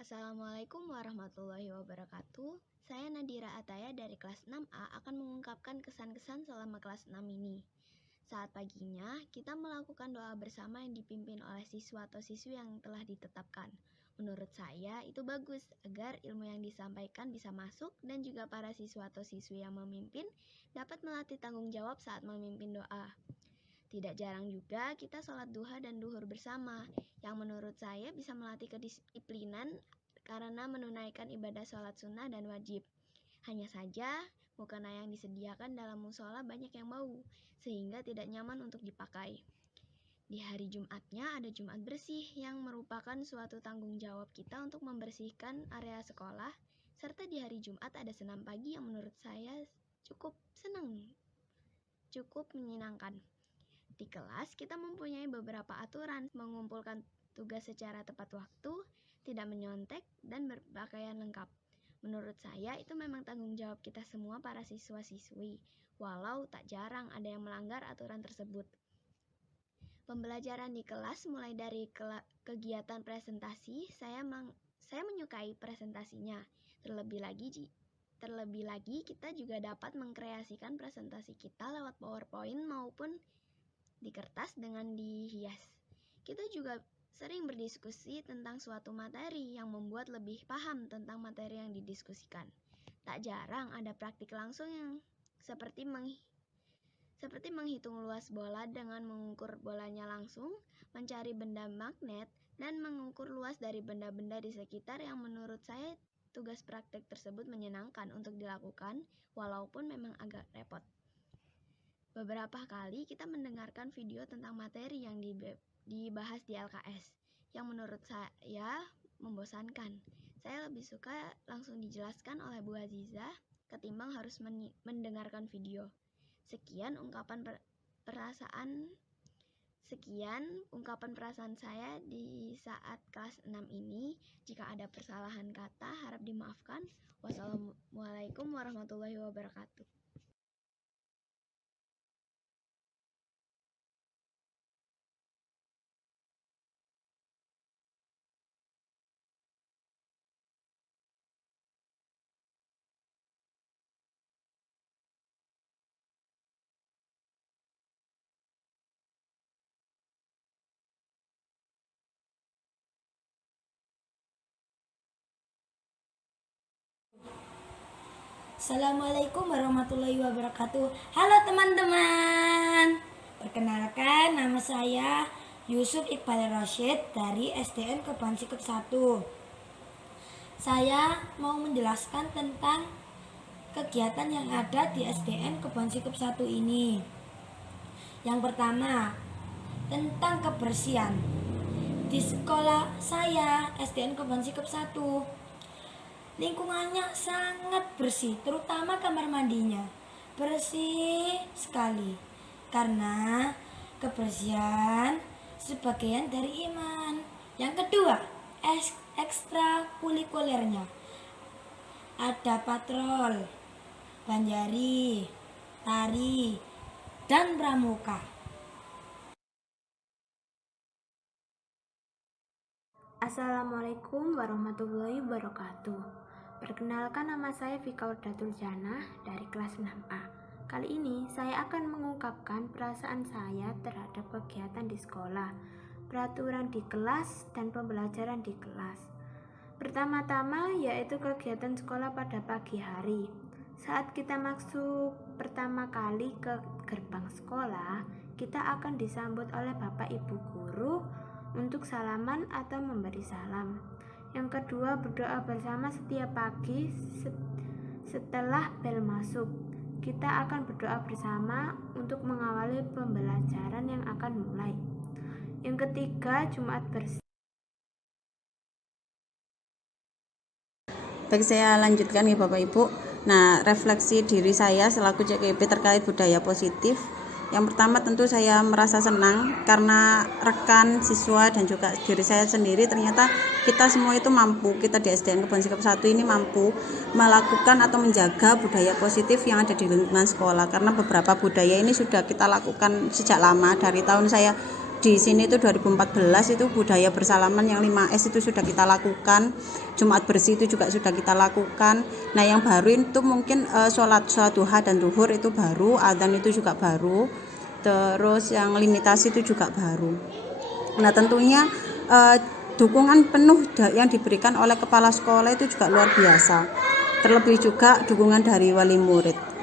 Assalamualaikum warahmatullahi wabarakatuh. Saya Nadira Ataya dari kelas 6A akan mengungkapkan kesan-kesan selama kelas 6 ini. Saat paginya, kita melakukan doa bersama yang dipimpin oleh siswa atau siswi yang telah ditetapkan. Menurut saya, itu bagus agar ilmu yang disampaikan bisa masuk dan juga para siswa atau siswi yang memimpin dapat melatih tanggung jawab saat memimpin doa. Tidak jarang juga kita sholat duha dan duhur bersama, yang menurut saya bisa melatih kedisiplinan karena menunaikan ibadah sholat sunnah dan wajib. Hanya saja, mukena yang disediakan dalam musola banyak yang bau, sehingga tidak nyaman untuk dipakai. Di hari Jumatnya ada Jumat bersih yang merupakan suatu tanggung jawab kita untuk membersihkan area sekolah, serta di hari Jumat ada senam pagi yang menurut saya cukup menyenangkan. Di kelas kita mempunyai beberapa aturan, mengumpulkan tugas secara tepat waktu, tidak menyontek, dan berpakaian lengkap. Menurut saya itu memang tanggung jawab kita semua para siswa-siswi, walau tak jarang ada yang melanggar aturan tersebut. Pembelajaran di kelas mulai dari kegiatan presentasi, saya menyukai presentasinya. Terlebih lagi kita juga dapat mengkreasikan presentasi kita lewat PowerPoint maupun di kertas dengan dihias. Kita juga sering berdiskusi tentang suatu materi yang membuat lebih paham tentang materi yang didiskusikan. Tak jarang ada praktik langsung yang seperti menghitung luas bola dengan mengukur bolanya langsung, mencari benda magnet, dan mengukur luas dari benda-benda di sekitar yang menurut saya tugas praktik tersebut menyenangkan untuk dilakukan, walaupun memang agak repot. Beberapa kali kita mendengarkan video tentang materi yang dibahas di LKS, yang menurut saya membosankan. Saya lebih suka langsung dijelaskan oleh Bu Aziza ketimbang harus mendengarkan video. Sekian ungkapan perasaan saya di saat kelas 6 ini. Jika ada kesalahan kata, harap dimaafkan. Wassalamualaikum warahmatullahi wabarakatuh. Assalamualaikum warahmatullahi wabarakatuh. Halo teman-teman. Perkenalkan, nama saya Yusuf Iqbal Rashid dari SDN Kebon Sikep 1. Saya mau menjelaskan tentang kegiatan yang ada di SDN Kebon Sikep 1 ini. Yang pertama, tentang kebersihan. Di sekolah saya, SDN Kebon Sikep 1, lingkungannya sangat bersih, terutama kamar mandinya. Bersih sekali. Karena kebersihan sebagian dari iman. Yang kedua, ekstrakurikulernya. Ada patrol, banjari, tari, dan pramuka. Assalamualaikum warahmatullahi wabarakatuh. Perkenalkan, nama saya Fikaudatul Janah dari kelas 6A. Kali ini saya akan mengungkapkan perasaan saya terhadap kegiatan di sekolah, peraturan di kelas, dan pembelajaran di kelas. Pertama-tama yaitu kegiatan sekolah pada pagi hari. Saat kita masuk pertama kali ke gerbang sekolah, kita akan disambut oleh Bapak Ibu Guru untuk salaman atau memberi salam. Yang kedua, berdoa bersama setiap pagi setelah bel masuk. Kita akan berdoa bersama untuk mengawali pembelajaran yang akan mulai. Yang ketiga, Jumat bersih. Baik, saya lanjutkan ya Bapak Ibu. Nah, refleksi diri saya selaku CKIP terkait budaya positif. Yang pertama tentu saya merasa senang karena rekan, siswa, dan juga diri saya sendiri ternyata kita semua itu mampu, kita di SDN Kebon Sikep 1 ini mampu melakukan atau menjaga budaya positif yang ada di lingkungan sekolah. Karena beberapa budaya ini sudah kita lakukan sejak lama, dari tahun saya di sini itu 2014 itu budaya bersalaman yang 5S itu sudah kita lakukan, Jumat bersih itu juga sudah kita lakukan. Nah yang baru itu mungkin sholat duha dan zuhur itu baru, adzan itu juga baru, terus yang limitasi itu juga baru. Nah tentunya dukungan penuh yang diberikan oleh kepala sekolah itu juga luar biasa, terlebih juga dukungan dari wali murid.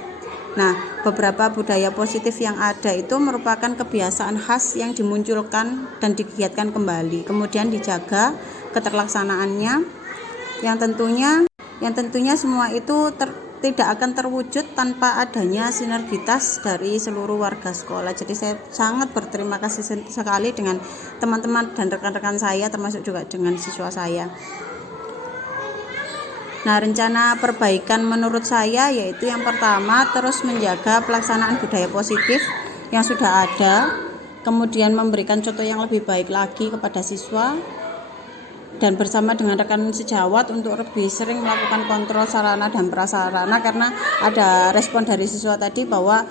Nah, beberapa budaya positif yang ada itu merupakan kebiasaan khas yang dimunculkan dan digiatkan kembali, kemudian dijaga keterlaksanaannya, yang tentunya semua itu tidak akan terwujud tanpa adanya sinergitas dari seluruh warga sekolah. Jadi saya sangat berterima kasih sekali dengan teman-teman dan rekan-rekan saya, termasuk juga dengan siswa saya. Nah, rencana perbaikan menurut saya yaitu yang pertama terus menjaga pelaksanaan budaya positif yang sudah ada, kemudian memberikan contoh yang lebih baik lagi kepada siswa, dan bersama dengan rekan sejawat untuk lebih sering melakukan kontrol sarana dan prasarana, karena ada respon dari siswa tadi bahwa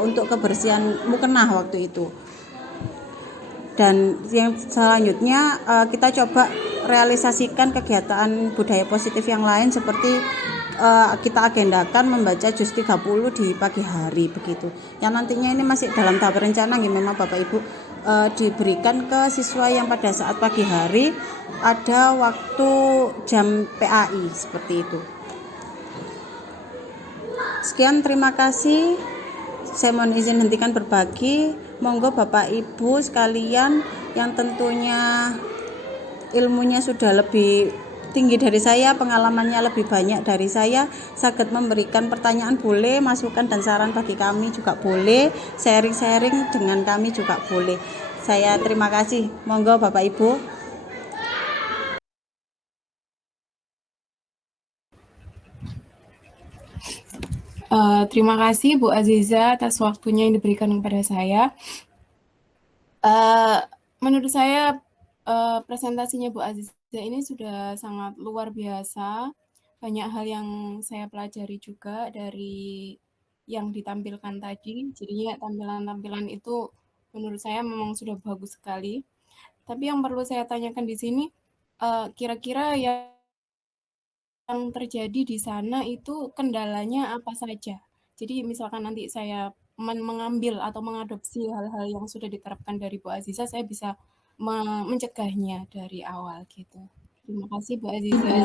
untuk kebersihan mukena waktu itu. Dan yang selanjutnya kita coba realisasikan kegiatan budaya positif yang lain seperti kita agendakan membaca juz 30 di pagi hari begitu. Yang nantinya ini masih dalam tahap rencana ya, memang Bapak Ibu diberikan ke siswa yang pada saat pagi hari ada waktu jam PAI seperti itu. Sekian, terima kasih. Saya mohon izin hentikan berbagi. Monggo Bapak Ibu sekalian yang tentunya ilmunya sudah lebih tinggi dari saya, pengalamannya lebih banyak dari saya, saged memberikan pertanyaan boleh, masukan dan saran bagi kami juga boleh, sharing-sharing dengan kami juga boleh. Saya terima kasih. Monggo Bapak Ibu. Terima kasih Bu Aziza atas waktunya yang diberikan kepada saya. Menurut saya presentasinya Bu Aziza ini sudah sangat luar biasa. Banyak hal yang saya pelajari juga dari yang ditampilkan tadi. Jadinya tampilan-tampilan itu menurut saya memang sudah bagus sekali. Tapi yang perlu saya tanyakan di sini, kira-kira yang terjadi di sana itu kendalanya apa saja? Jadi misalkan nanti saya mengambil atau mengadopsi hal-hal yang sudah diterapkan dari Bu Aziza, saya bisa mencegahnya dari awal gitu. Terima kasih Bu Aziza.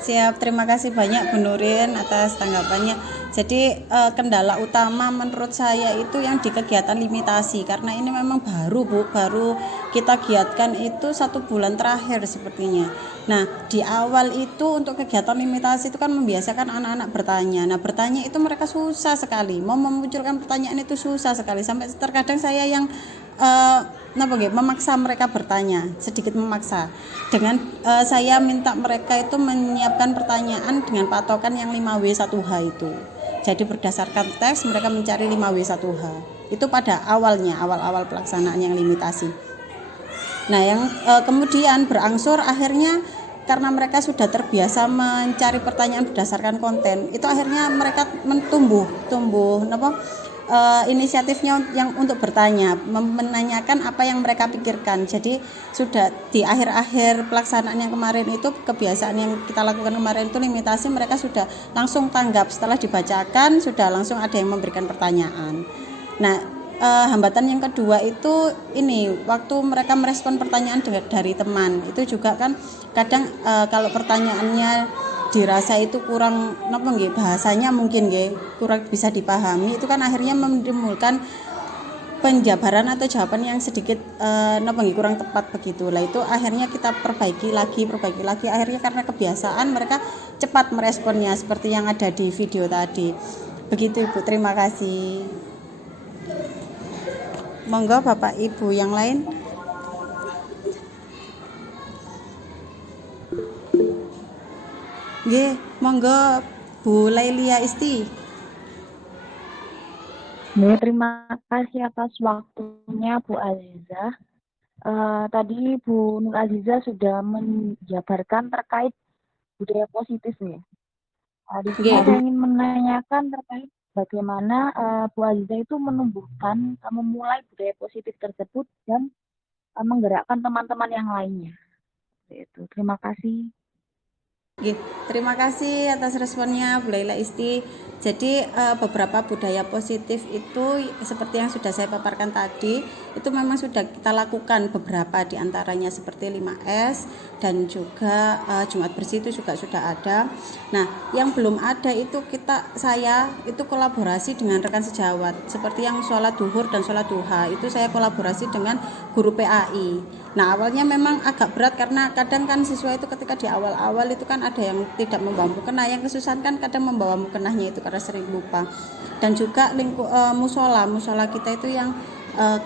Siap, terima kasih banyak Bu Nurin atas tanggapannya. Jadi kendala utama menurut saya itu yang di kegiatan limitasi, karena ini memang baru kita giatkan itu 1 bulan terakhir sepertinya. Nah di awal itu untuk kegiatan limitasi itu kan membiasakan anak-anak bertanya. Nah bertanya itu mereka susah sekali, mau memunculkan pertanyaan itu susah sekali, sampai terkadang saya yang memaksa mereka bertanya, sedikit memaksa dengan saya minta mereka itu menyiapkan pertanyaan dengan patokan yang 5W1H itu. Jadi berdasarkan teks mereka mencari 5W1H itu pada awal pelaksanaan yang limitasi. Nah yang kemudian berangsur akhirnya karena mereka sudah terbiasa mencari pertanyaan berdasarkan konten, itu akhirnya mereka tumbuh inisiatifnya yang untuk bertanya, menanyakan apa yang mereka pikirkan. Jadi sudah di akhir-akhir pelaksanaan yang kemarin itu, kebiasaan yang kita lakukan kemarin itu limitasi, mereka sudah langsung tanggap setelah dibacakan, sudah langsung ada yang memberikan pertanyaan. Nah hambatan yang kedua itu ini waktu mereka merespon pertanyaan dari teman, itu juga kan kadang kalau pertanyaannya dirasa itu kurang bahasanya mungkin kurang bisa dipahami, itu kan akhirnya menimbulkan penjabaran atau jawaban yang sedikit kurang tepat begitu. Lah itu akhirnya kita perbaiki lagi akhirnya karena kebiasaan mereka cepat meresponnya seperti yang ada di video tadi. Begitu Ibu, terima kasih. Monggo Bapak Ibu yang lain. Nggih, monggo Bu Lailia Isti. Terima kasih atas waktunya Bu Aziza. Tadi Bu Nur Aziza sudah menjabarkan terkait budaya positif ya. Di sini saya ingin menanyakan terkait bagaimana Bu Aziza itu menumbuhkan, memulai budaya positif tersebut dan menggerakkan teman-teman yang lainnya. Itu. Terima kasih. Oke, terima kasih atas responnya Bu Laila Isti. Jadi beberapa budaya positif itu seperti yang sudah saya paparkan tadi, itu memang sudah kita lakukan beberapa di antaranya seperti 5S dan juga Jumat Bersih itu juga sudah ada. Nah, yang belum ada itu saya itu kolaborasi dengan rekan sejawat. Seperti yang sholat duhur dan sholat duha, itu saya kolaborasi dengan guru PAI. Nah, awalnya memang agak berat karena kadang kan siswa itu ketika di awal-awal itu kan ada yang tidak membawa mukena, yang kesusahan kan kadang membawa mukenahnya itu karena sering lupa. Dan juga musola kita itu yang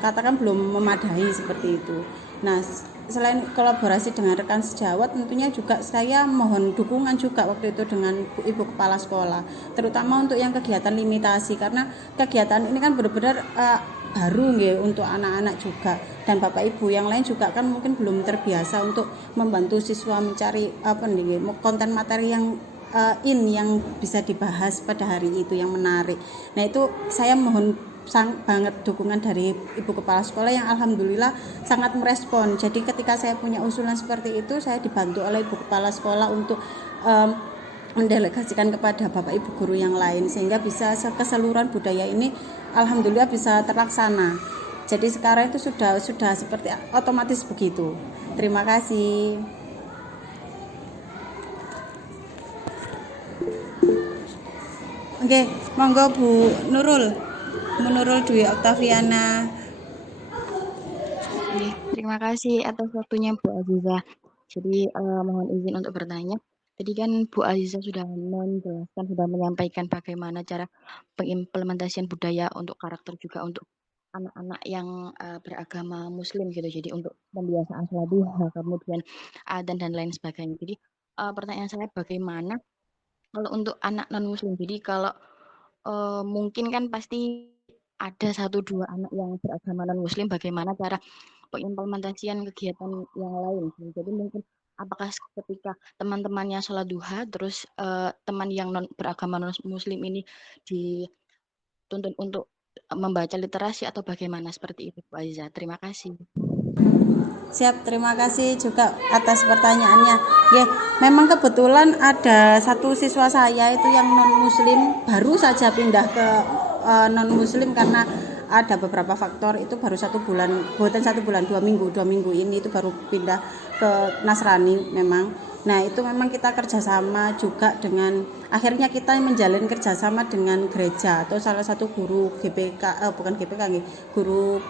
katakan belum memadai seperti itu. Nah, selain kolaborasi dengan rekan sejawat, tentunya juga saya mohon dukungan juga waktu itu dengan Ibu Kepala Sekolah, terutama untuk yang kegiatan limitasi, karena kegiatan ini kan benar-benar baru nggih untuk anak-anak juga, dan Bapak Ibu yang lain juga kan mungkin belum terbiasa untuk membantu siswa mencari konten materi yang yang bisa dibahas pada hari itu yang menarik. Nah, itu saya mohon banget dukungan dari Ibu Kepala Sekolah yang alhamdulillah sangat merespon. Jadi ketika saya punya usulan seperti itu, saya dibantu oleh Ibu Kepala Sekolah untuk mendelegasikan kepada Bapak Ibu guru yang lain, sehingga bisa keseluruhan budaya ini alhamdulillah bisa terlaksana. Jadi sekarang itu sudah seperti otomatis begitu. Terima kasih. Oke, monggo Bu Nurul Dwi Oktaviana. Terima kasih atas waktunya Bu Aziza. Jadi mohon izin untuk bertanya. Tadi kan Bu Aziza sudah menjelaskan, sudah menyampaikan bagaimana cara pengimplementasian budaya untuk karakter juga untuk anak-anak yang beragama Muslim gitu. Jadi untuk pembiasaan sholat duha, kemudian adzan dan lain sebagainya. Jadi pertanyaan saya bagaimana kalau untuk anak non Muslim. Jadi kalau mungkin kan pasti ada 1-2 anak yang beragama non Muslim, bagaimana cara pengimplementasian kegiatan yang lain. Jadi mungkin apakah ketika teman-temannya sholat duha, terus teman yang beragama non Muslim ini dituntun untuk membaca literasi atau bagaimana seperti itu Bu Aziza. Terima kasih. Siap, terima kasih juga atas pertanyaannya. Ya, memang kebetulan ada satu siswa saya itu yang non Muslim baru saja pindah ke non Muslim karena ada beberapa faktor. Itu baru 1 bulan, bukan 1 bulan, 2 minggu ini itu baru pindah ke Nasrani memang. Nah, itu memang kita kerjasama juga dengan, akhirnya kita menjalin kerjasama dengan gereja atau salah satu guru GPK, bukan GPK, guru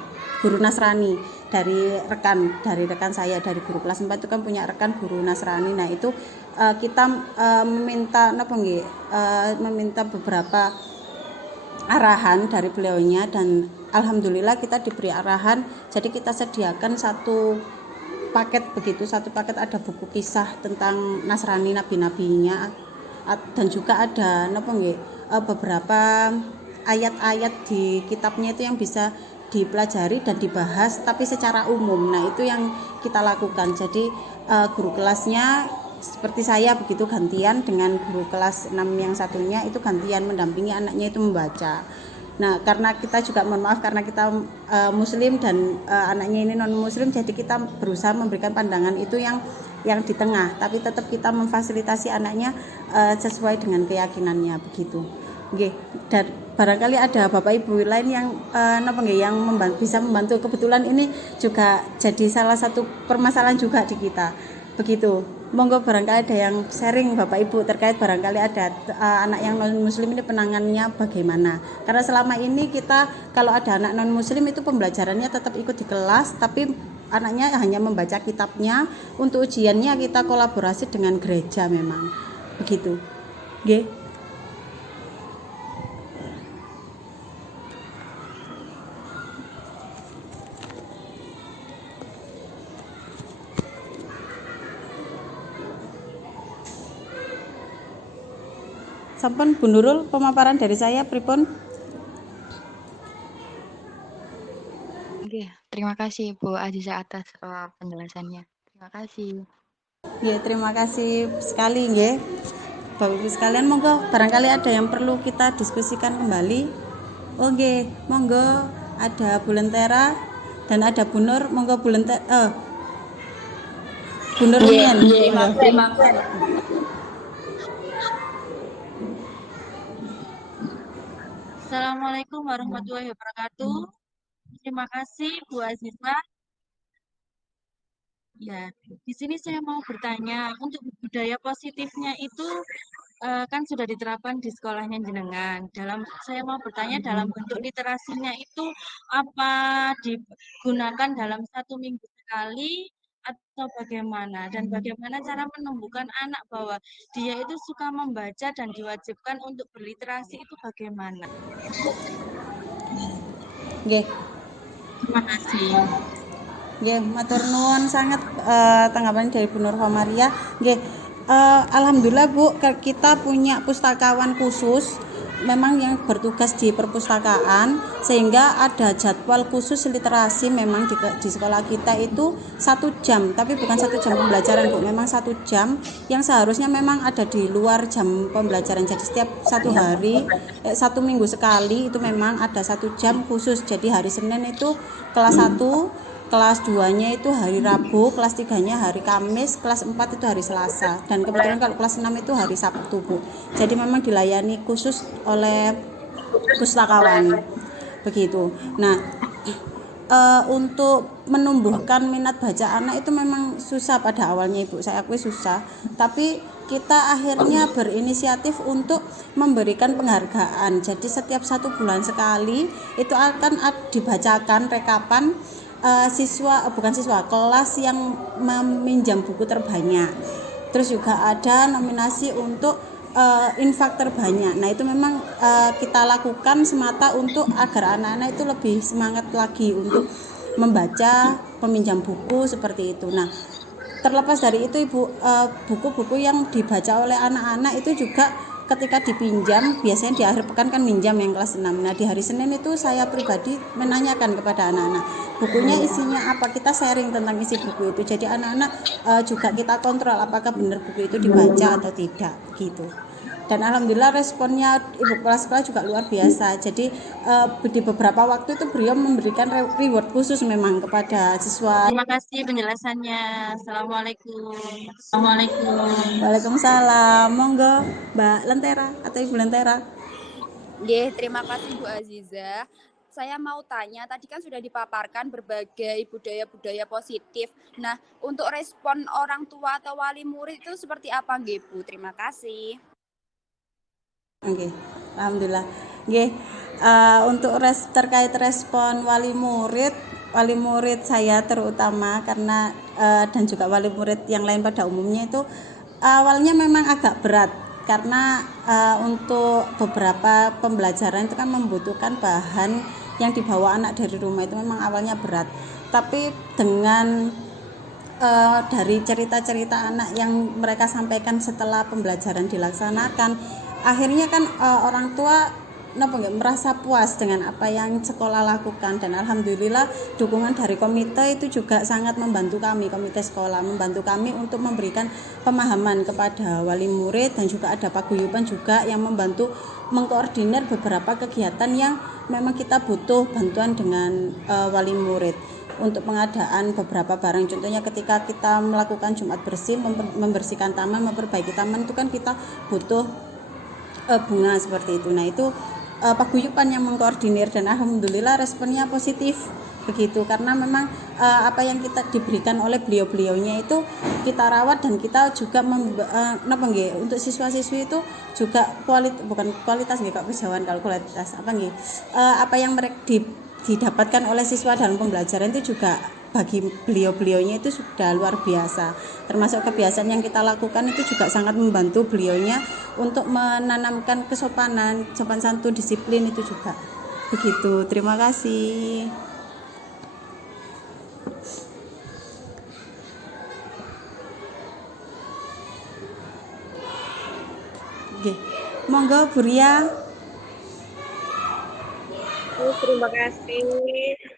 Nasrani dari rekan saya dari guru kelas 4 itu kan punya rekan guru Nasrani. Nah, itu kita meminta beberapa arahan dari beliaunya, dan alhamdulillah kita diberi arahan. Jadi kita sediakan satu paket ada buku kisah tentang Nasrani, nabi-nabinya, dan juga ada beberapa ayat-ayat di kitabnya itu yang bisa dipelajari dan dibahas tapi secara umum. Nah, itu yang kita lakukan. Jadi guru kelasnya seperti saya begitu gantian dengan guru kelas 6 yang satunya itu gantian mendampingi anaknya itu membaca. Nah, karena kita juga karena kita Muslim dan anaknya ini non Muslim, jadi kita berusaha memberikan pandangan itu yang di tengah, tapi tetap kita memfasilitasi anaknya sesuai dengan keyakinannya begitu. Oke, dan barangkali ada Bapak Ibu lain yang bisa membantu. Kebetulan ini juga jadi salah satu permasalahan juga di kita. Begitu. Monggo barangkali ada yang sharing Bapak Ibu terkait barangkali ada anak yang non Muslim ini penanganannya bagaimana. Karena selama ini kita kalau ada anak non Muslim itu pembelajarannya tetap ikut di kelas, tapi anaknya hanya membaca kitabnya. Untuk ujiannya kita kolaborasi dengan gereja memang. Begitu. Nggih. Sampun Bu Nurul, pemaparan dari saya pripun? Oke, terima kasih Bu Aziza atas penjelasannya. Terima kasih. Ya, terima kasih sekali nggih. Bapak Ibu sekalian, monggo barangkali ada yang perlu kita diskusikan kembali. Oke, monggo ada Bu Lentera dan ada Bu Nur, monggo Bu Lentera, Bu Nur Mien. Terima kasih. Assalamualaikum warahmatullahi wabarakatuh. Terima kasih Bu Aziza. Ya, di sini saya mau bertanya, untuk budaya positifnya itu kan sudah diterapkan di sekolahnya jenengan. Saya mau bertanya dalam bentuk literasinya itu apa digunakan dalam 1 minggu sekali atau bagaimana? Dan bagaimana cara menumbuhkan anak bahwa dia itu suka membaca dan diwajibkan untuk berliterasi itu bagaimana? Nggih. Terima kasih. Nggih, matur nuwun sangat tanggapan dari Bu Nur Khomaria. Nggih, alhamdulillah Bu, kita punya pustakawan khusus memang yang bertugas di perpustakaan, sehingga ada jadwal khusus literasi memang di sekolah kita itu 1 jam, tapi bukan 1 jam pembelajaran Bu, memang 1 jam yang seharusnya memang ada di luar jam pembelajaran. Jadi setiap 1 minggu sekali itu memang ada 1 jam khusus. Jadi hari Senin itu kelas 1, kelas 2-nya itu hari Rabu, kelas 3-nya hari Kamis, kelas 4 itu hari Selasa, dan kebetulan kalau kelas 6 itu hari Sabtu Bu. Jadi memang dilayani khusus oleh pustakawan begitu. Nah, untuk menumbuhkan minat baca anak itu memang susah pada awalnya Ibu, saya akui susah, tapi kita akhirnya berinisiatif untuk memberikan penghargaan. Jadi setiap 1 bulan sekali itu akan dibacakan rekapan kelas yang meminjam buku terbanyak. Terus juga ada nominasi untuk infak terbanyak. Nah, itu memang kita lakukan semata untuk agar anak-anak itu lebih semangat lagi untuk membaca, meminjam buku seperti itu. Nah, terlepas dari itu Ibu, buku-buku yang dibaca oleh anak-anak itu juga ketika dipinjam, biasanya di akhir pekan kan minjam yang kelas 6. Nah, di hari Senin itu saya pribadi menanyakan kepada anak-anak, bukunya isinya apa, kita sharing tentang isi buku itu. Jadi anak-anak juga kita kontrol apakah benar buku itu dibaca atau tidak gitu. Dan alhamdulillah responnya ibu kepala sekolah juga luar biasa. Jadi di beberapa waktu itu beliau memberikan reward khusus memang kepada siswa. Terima kasih penjelasannya. Assalamualaikum. Waalaikumsalam. Monggo Mbak Lentera atau Ibu Lentera. Nggih, terima kasih Bu Aziza. Saya mau tanya, tadi kan sudah dipaparkan berbagai budaya-budaya positif. Nah, untuk respon orang tua atau wali murid itu seperti apa nggih Bu? Terima kasih. Oke, alhamdulillah. Nggih, untuk terkait respon wali murid saya terutama karena dan juga wali murid yang lain pada umumnya itu awalnya memang agak berat karena untuk beberapa pembelajaran itu kan membutuhkan bahan yang dibawa anak dari rumah, itu memang awalnya berat. Tapi dengan dari cerita-cerita anak yang mereka sampaikan setelah pembelajaran dilaksanakan, akhirnya kan orang tua merasa puas dengan apa yang sekolah lakukan. Dan alhamdulillah dukungan dari komite itu juga sangat membantu kami, komite sekolah membantu kami untuk memberikan pemahaman kepada wali murid, dan juga ada paguyuban juga yang membantu mengkoordinir beberapa kegiatan yang memang kita butuh bantuan dengan wali murid untuk pengadaan beberapa barang. Contohnya ketika kita melakukan Jumat bersih, membersihkan taman, memperbaiki taman, itu kan kita butuh bunga seperti itu. Nah, itu paguyuban yang mengkoordinir, dan alhamdulillah responnya positif begitu, karena memang apa yang kita diberikan oleh beliau-beliaunya itu kita rawat, dan kita juga untuk siswa-siswi itu juga kualitas nggih, kalau kualitas apa yang mereka didapatkan oleh siswa dalam pembelajaran itu juga bagi beliau-beliaunya itu sudah luar biasa. Termasuk kebiasaan yang kita lakukan itu juga sangat membantu beliaunya untuk menanamkan kesopanan, sopan santun, disiplin itu juga. Begitu. Terima kasih. Oke. Monggo Bu Ria. Terima kasih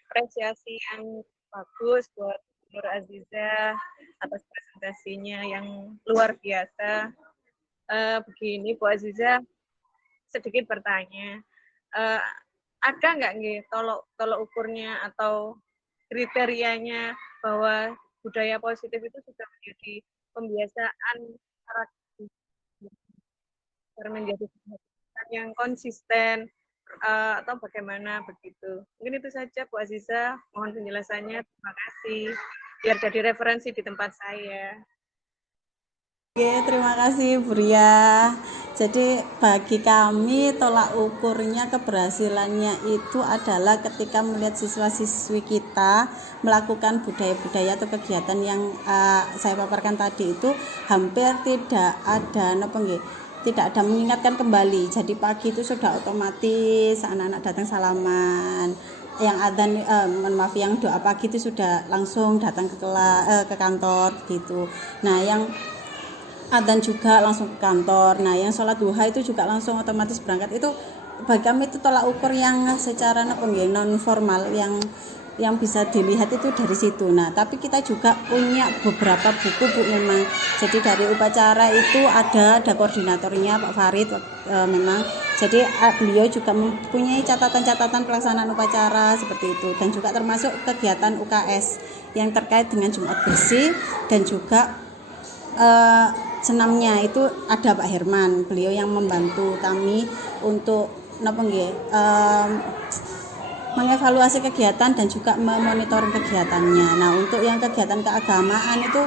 apresiasi yang bagus buat Nur Aziza atas presentasinya yang luar biasa. Begini Bu Aziza, sedikit bertanya. Ada nggak nih tolok ukurnya atau kriterianya bahwa budaya positif itu sudah menjadi pembiasaan agar menjadi kebiasaan yang konsisten atau bagaimana begitu? Mungkin itu saja Bu Aziza, mohon penjelasannya. Terima kasih. Biar jadi referensi di tempat saya. Oke, terima kasih Bu Ria. Jadi bagi kami tolak ukurnya keberhasilannya itu adalah ketika melihat siswa-siswi kita melakukan budaya-budaya atau kegiatan yang saya paparkan tadi itu hampir tidak ada tidak ada mengingatkan kembali. Jadi pagi itu sudah otomatis anak-anak datang salaman. Yang adzan yang doa pagi itu sudah langsung datang ke kantor gitu. Nah, yang adzan juga langsung ke kantor. Nah, yang sholat duha itu juga langsung otomatis berangkat. Itu bagi kami itu tolak ukur yang secara non formal yang bisa dilihat itu dari situ. Nah, tapi kita juga punya beberapa buku Bu memang. Jadi dari upacara itu ada koordinatornya Pak Farid memang. Jadi beliau juga mempunyai catatan-catatan pelaksanaan upacara seperti itu, dan juga termasuk kegiatan UKS yang terkait dengan Jumat bersih, dan juga senamnya itu ada Pak Herman, beliau yang membantu kami untuk mengevaluasi kegiatan dan juga memonitoring kegiatannya. Nah, untuk yang kegiatan keagamaan itu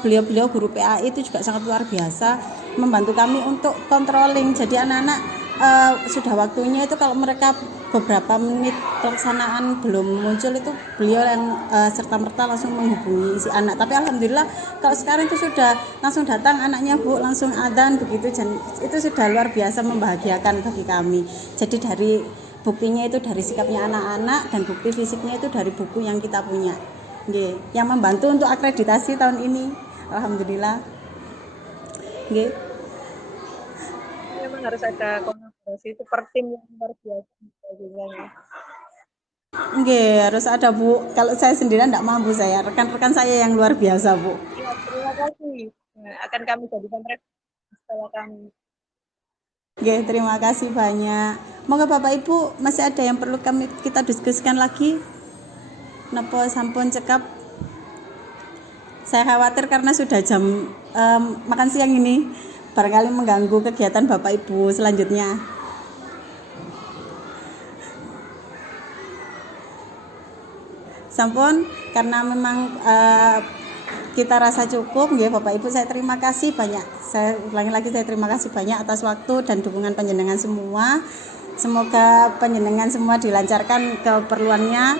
beliau guru PAI itu juga sangat luar biasa membantu kami untuk controlling. Jadi anak-anak sudah waktunya itu kalau mereka beberapa menit pelaksanaan belum muncul itu beliau yang serta-merta langsung menghubungi si anak. Tapi alhamdulillah kalau sekarang itu sudah langsung datang anaknya Bu, langsung adzan begitu, dan itu sudah luar biasa membahagiakan bagi kami. Jadi dari buktinya itu dari sikapnya anak-anak, dan bukti fisiknya itu dari buku yang kita punya. Nggih, yang membantu untuk akreditasi tahun ini. Alhamdulillah. Nggih. Memang harus ada kolaborasi super tim yang luar biasa. Nggih, harus ada Bu. Kalau saya sendirian tidak mampu, saya rekan-rekan saya yang luar biasa Bu. Ya, terima kasih. Nah, akan kami jadikan referensi setelah kami. Oke, terima kasih banyak. Moga Bapak Ibu masih ada yang perlu kita diskusikan lagi. Napa sampun cekap? Saya khawatir karena sudah jam makan siang ini, barangkali mengganggu kegiatan Bapak Ibu selanjutnya. Sampun, karena memang kita rasa cukup, ya Bapak Ibu, saya terima kasih banyak. Saya ulangi lagi, saya terima kasih banyak atas waktu dan dukungan panjenengan semua. Semoga panjenengan semua dilancarkan keperluannya,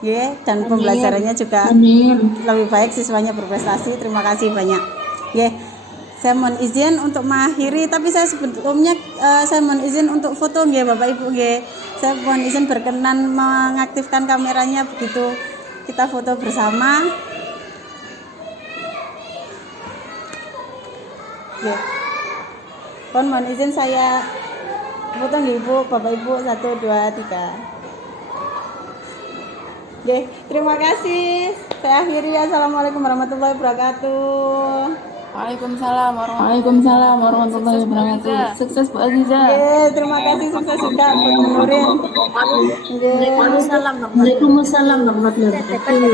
ya, dan pembelajarannya juga lebih baik, siswanya berprestasi. Terima kasih banyak. Ya, saya mohon izin untuk mengakhiri, tapi saya sebelumnya saya mohon izin untuk foto, ya Bapak Ibu, ya. Saya mohon izin berkenan mengaktifkan kameranya begitu kita foto bersama. Ya. Mohon izin saya foto nggih Bu, Bapak Ibu, 1 2 3. Oke, terima kasih. Saya akhiri. Assalamualaikum warahmatullahi wabarakatuh. Waalaikumsalam warahmatullahi wabarakatuh. Sukses Bu Aziza. Terima kasih, sukses juga buat Nurin. Waalaikumsalam warahmatullahi wabarakatuh.